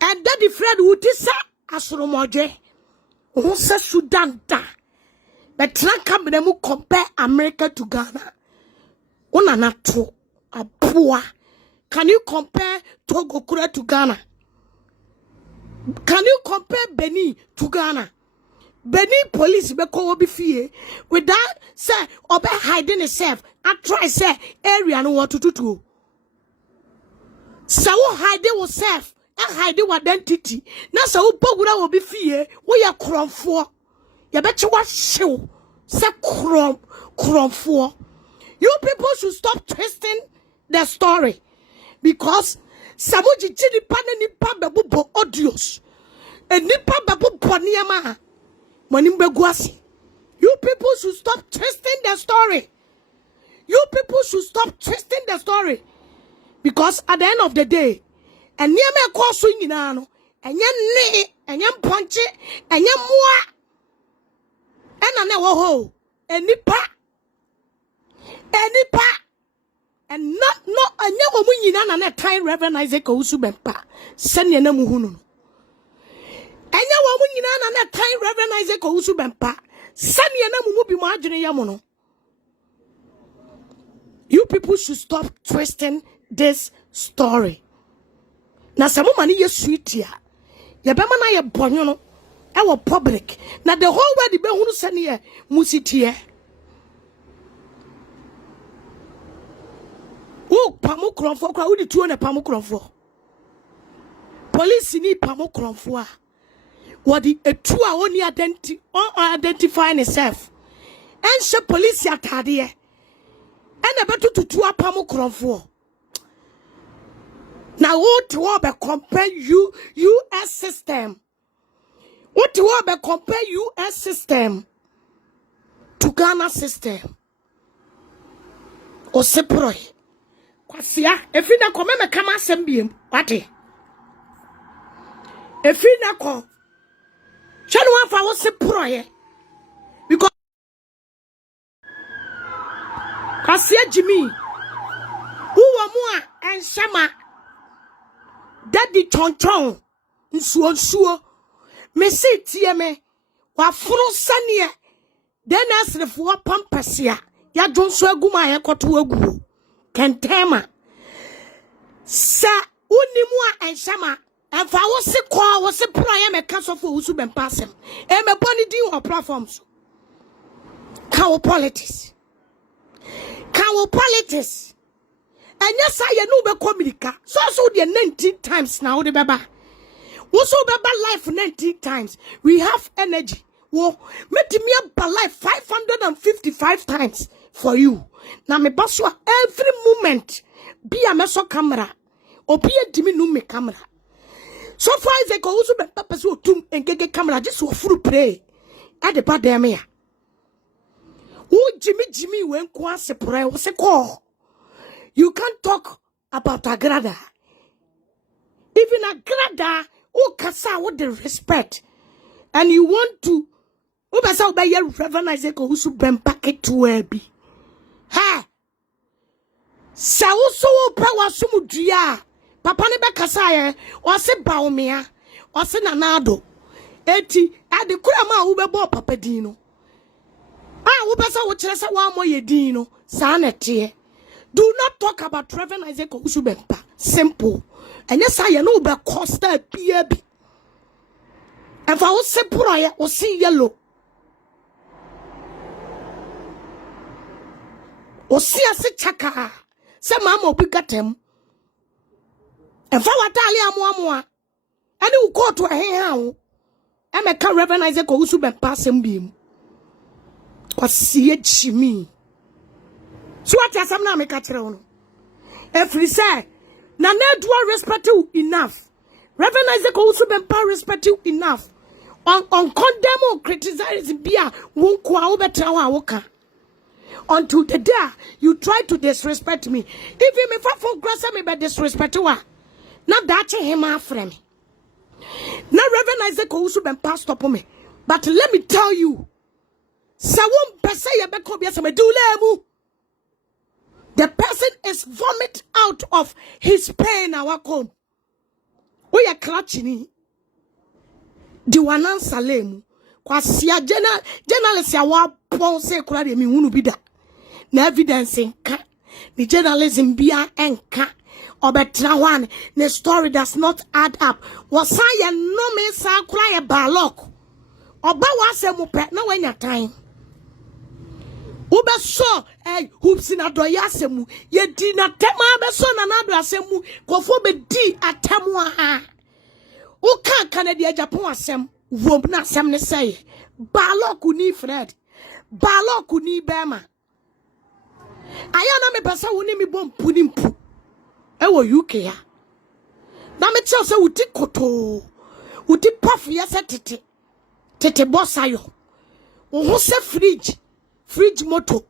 And daddy Fred would say asromoje who say Sudan da but tranka me mu compare America to Ghana. Una na to a poor. Can you compare Togo to Ghana? Can you compare Benin to Ghana? Benin police be call obi fie without say obe hiding itself. I try say area no what to do. So hide yourself, and hide your identity. Na so pogura obi fie, we ya kromfo. Ya bet you what show. Say kromfo. You people should stop twisting the story because samuji chini pane nipa bebubo odios. E nipa bebubo niyama. You people should stop twisting the story. You people should stop twisting the story. Because at the end of the day, and near me call swinging on, and yan and yan punch it, and yan moi, and I never ho, and nipa, and not, I never win on a time, Reverend Isaac Bempah, send your name Hunu. And you woman in that time, Reverend Isaac Bempah, send your name will be margin yamono. You people should stop twisting this story. Now, some money is sweet here. Your bemana ya bonyono, our public. Now, the whole world the behunu send here, musitia. Oh, Pamukron for the 2 and a Pamukron for. Police need Pamukron for. What the a true only identifying itself. And she police ya tadie. And a better to 2 Pamukron for. Now, what to compare U.S. system? What to compare U.S. system to Ghana system? Or separate? Kwasia, if you not come, me come Asem biem. What? If you not come, shall we have our separate? Because Kwasia Jimmy, who are more and Shama. Daddy chonchon nsuo me say tie me wa furu sane den asrefo pampasia ya jonso aguma ye koto aguo kentema sa unimu a enshama enfa wo se kwa wo se pro ye me ka so fo usu Bempah Asem e me boni din on platforms ka wo politics and yes, I know be communica. So the 19 times now the baba. Also baba life 19 times. We have energy. Well, make me up life 555 times for you. Now me baswa every moment be a meso camera or be a Jimmy no me camera. So far as I go also be papa so tum and get camera just so full pray at the pandemia. Oh Jimmy when Kwasia pray was a call. You can't talk about Agradaa. Even Agradaa, who kasa with the respect, and you want to, who basa obey your Reverend Isaac Bempah to ebi. Ha! Sa uso power sumudia. Papa ne be kasa or se baumia, or se nanado. Eti, at the kurama ube bo papa dino. Ah, ubasa uchresa wa mo ye dino, sanete. Do not talk about Reverend Isaac Bempah. Simple. And yes, I know about Costa PB. If I was simple, I will see yellow. Or see a sit chaka. Some mamma pick at him. And for what I am, and you go to a hand. I make a Reverend Isaac Bempah Asem beam. Or see it, Jimmy. So what has some make a throne? If we say, na do respect you enough. Reverend Isaac Bempah respect you enough. On condemn or criticize Bia won't kwa betra woka. Until the day you try to disrespect me. If you me for grass me by disrespect you. Not that him after me. Now Reverend Isaac Bempah stop me. But let me tell you. Sawon pesa ya beko bia se me do lemu. The person is vomit out of his pain. Our come. We are clutching. The one answer lemu. Kwasia journalist ya wa ponse kura de mi hunu bida. Na evidence nka. The journalism bia enka. obetra one the story does not add up was I no me sa cry a balok oba wase mu pe na wanya time ube so hoops in adoya asemu ye di na tema be so na do asemu kofo be di atemu ha uka Canada Japan asem wom na asem ne say balok ni Fred balok ni Bema ayana me pesa woni mi bom punimpu ewo UK ya na me tell say wuti koto wuti puff ya se tete boss ayo wo se fridge moto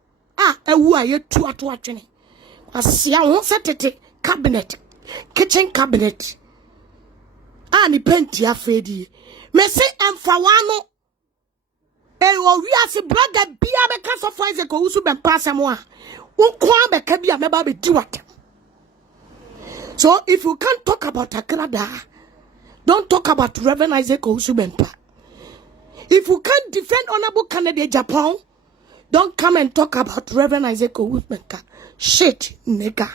ewu aye tu ato atwene Kwasia wo se tete cabinet kitchen cabinet ni penti afedi me se emfawano o wi ase brother bia be ka so foize ko usu Bempah asem a unkwa be ka bia me ba be di watem. So if you can't talk about Agradaa, don't talk about Reverend Isaac Owusu Bempah. If you can't defend Honorable Canada Japan, don't come and talk about Reverend Isaac Owusu Bempah. Shit, nigga.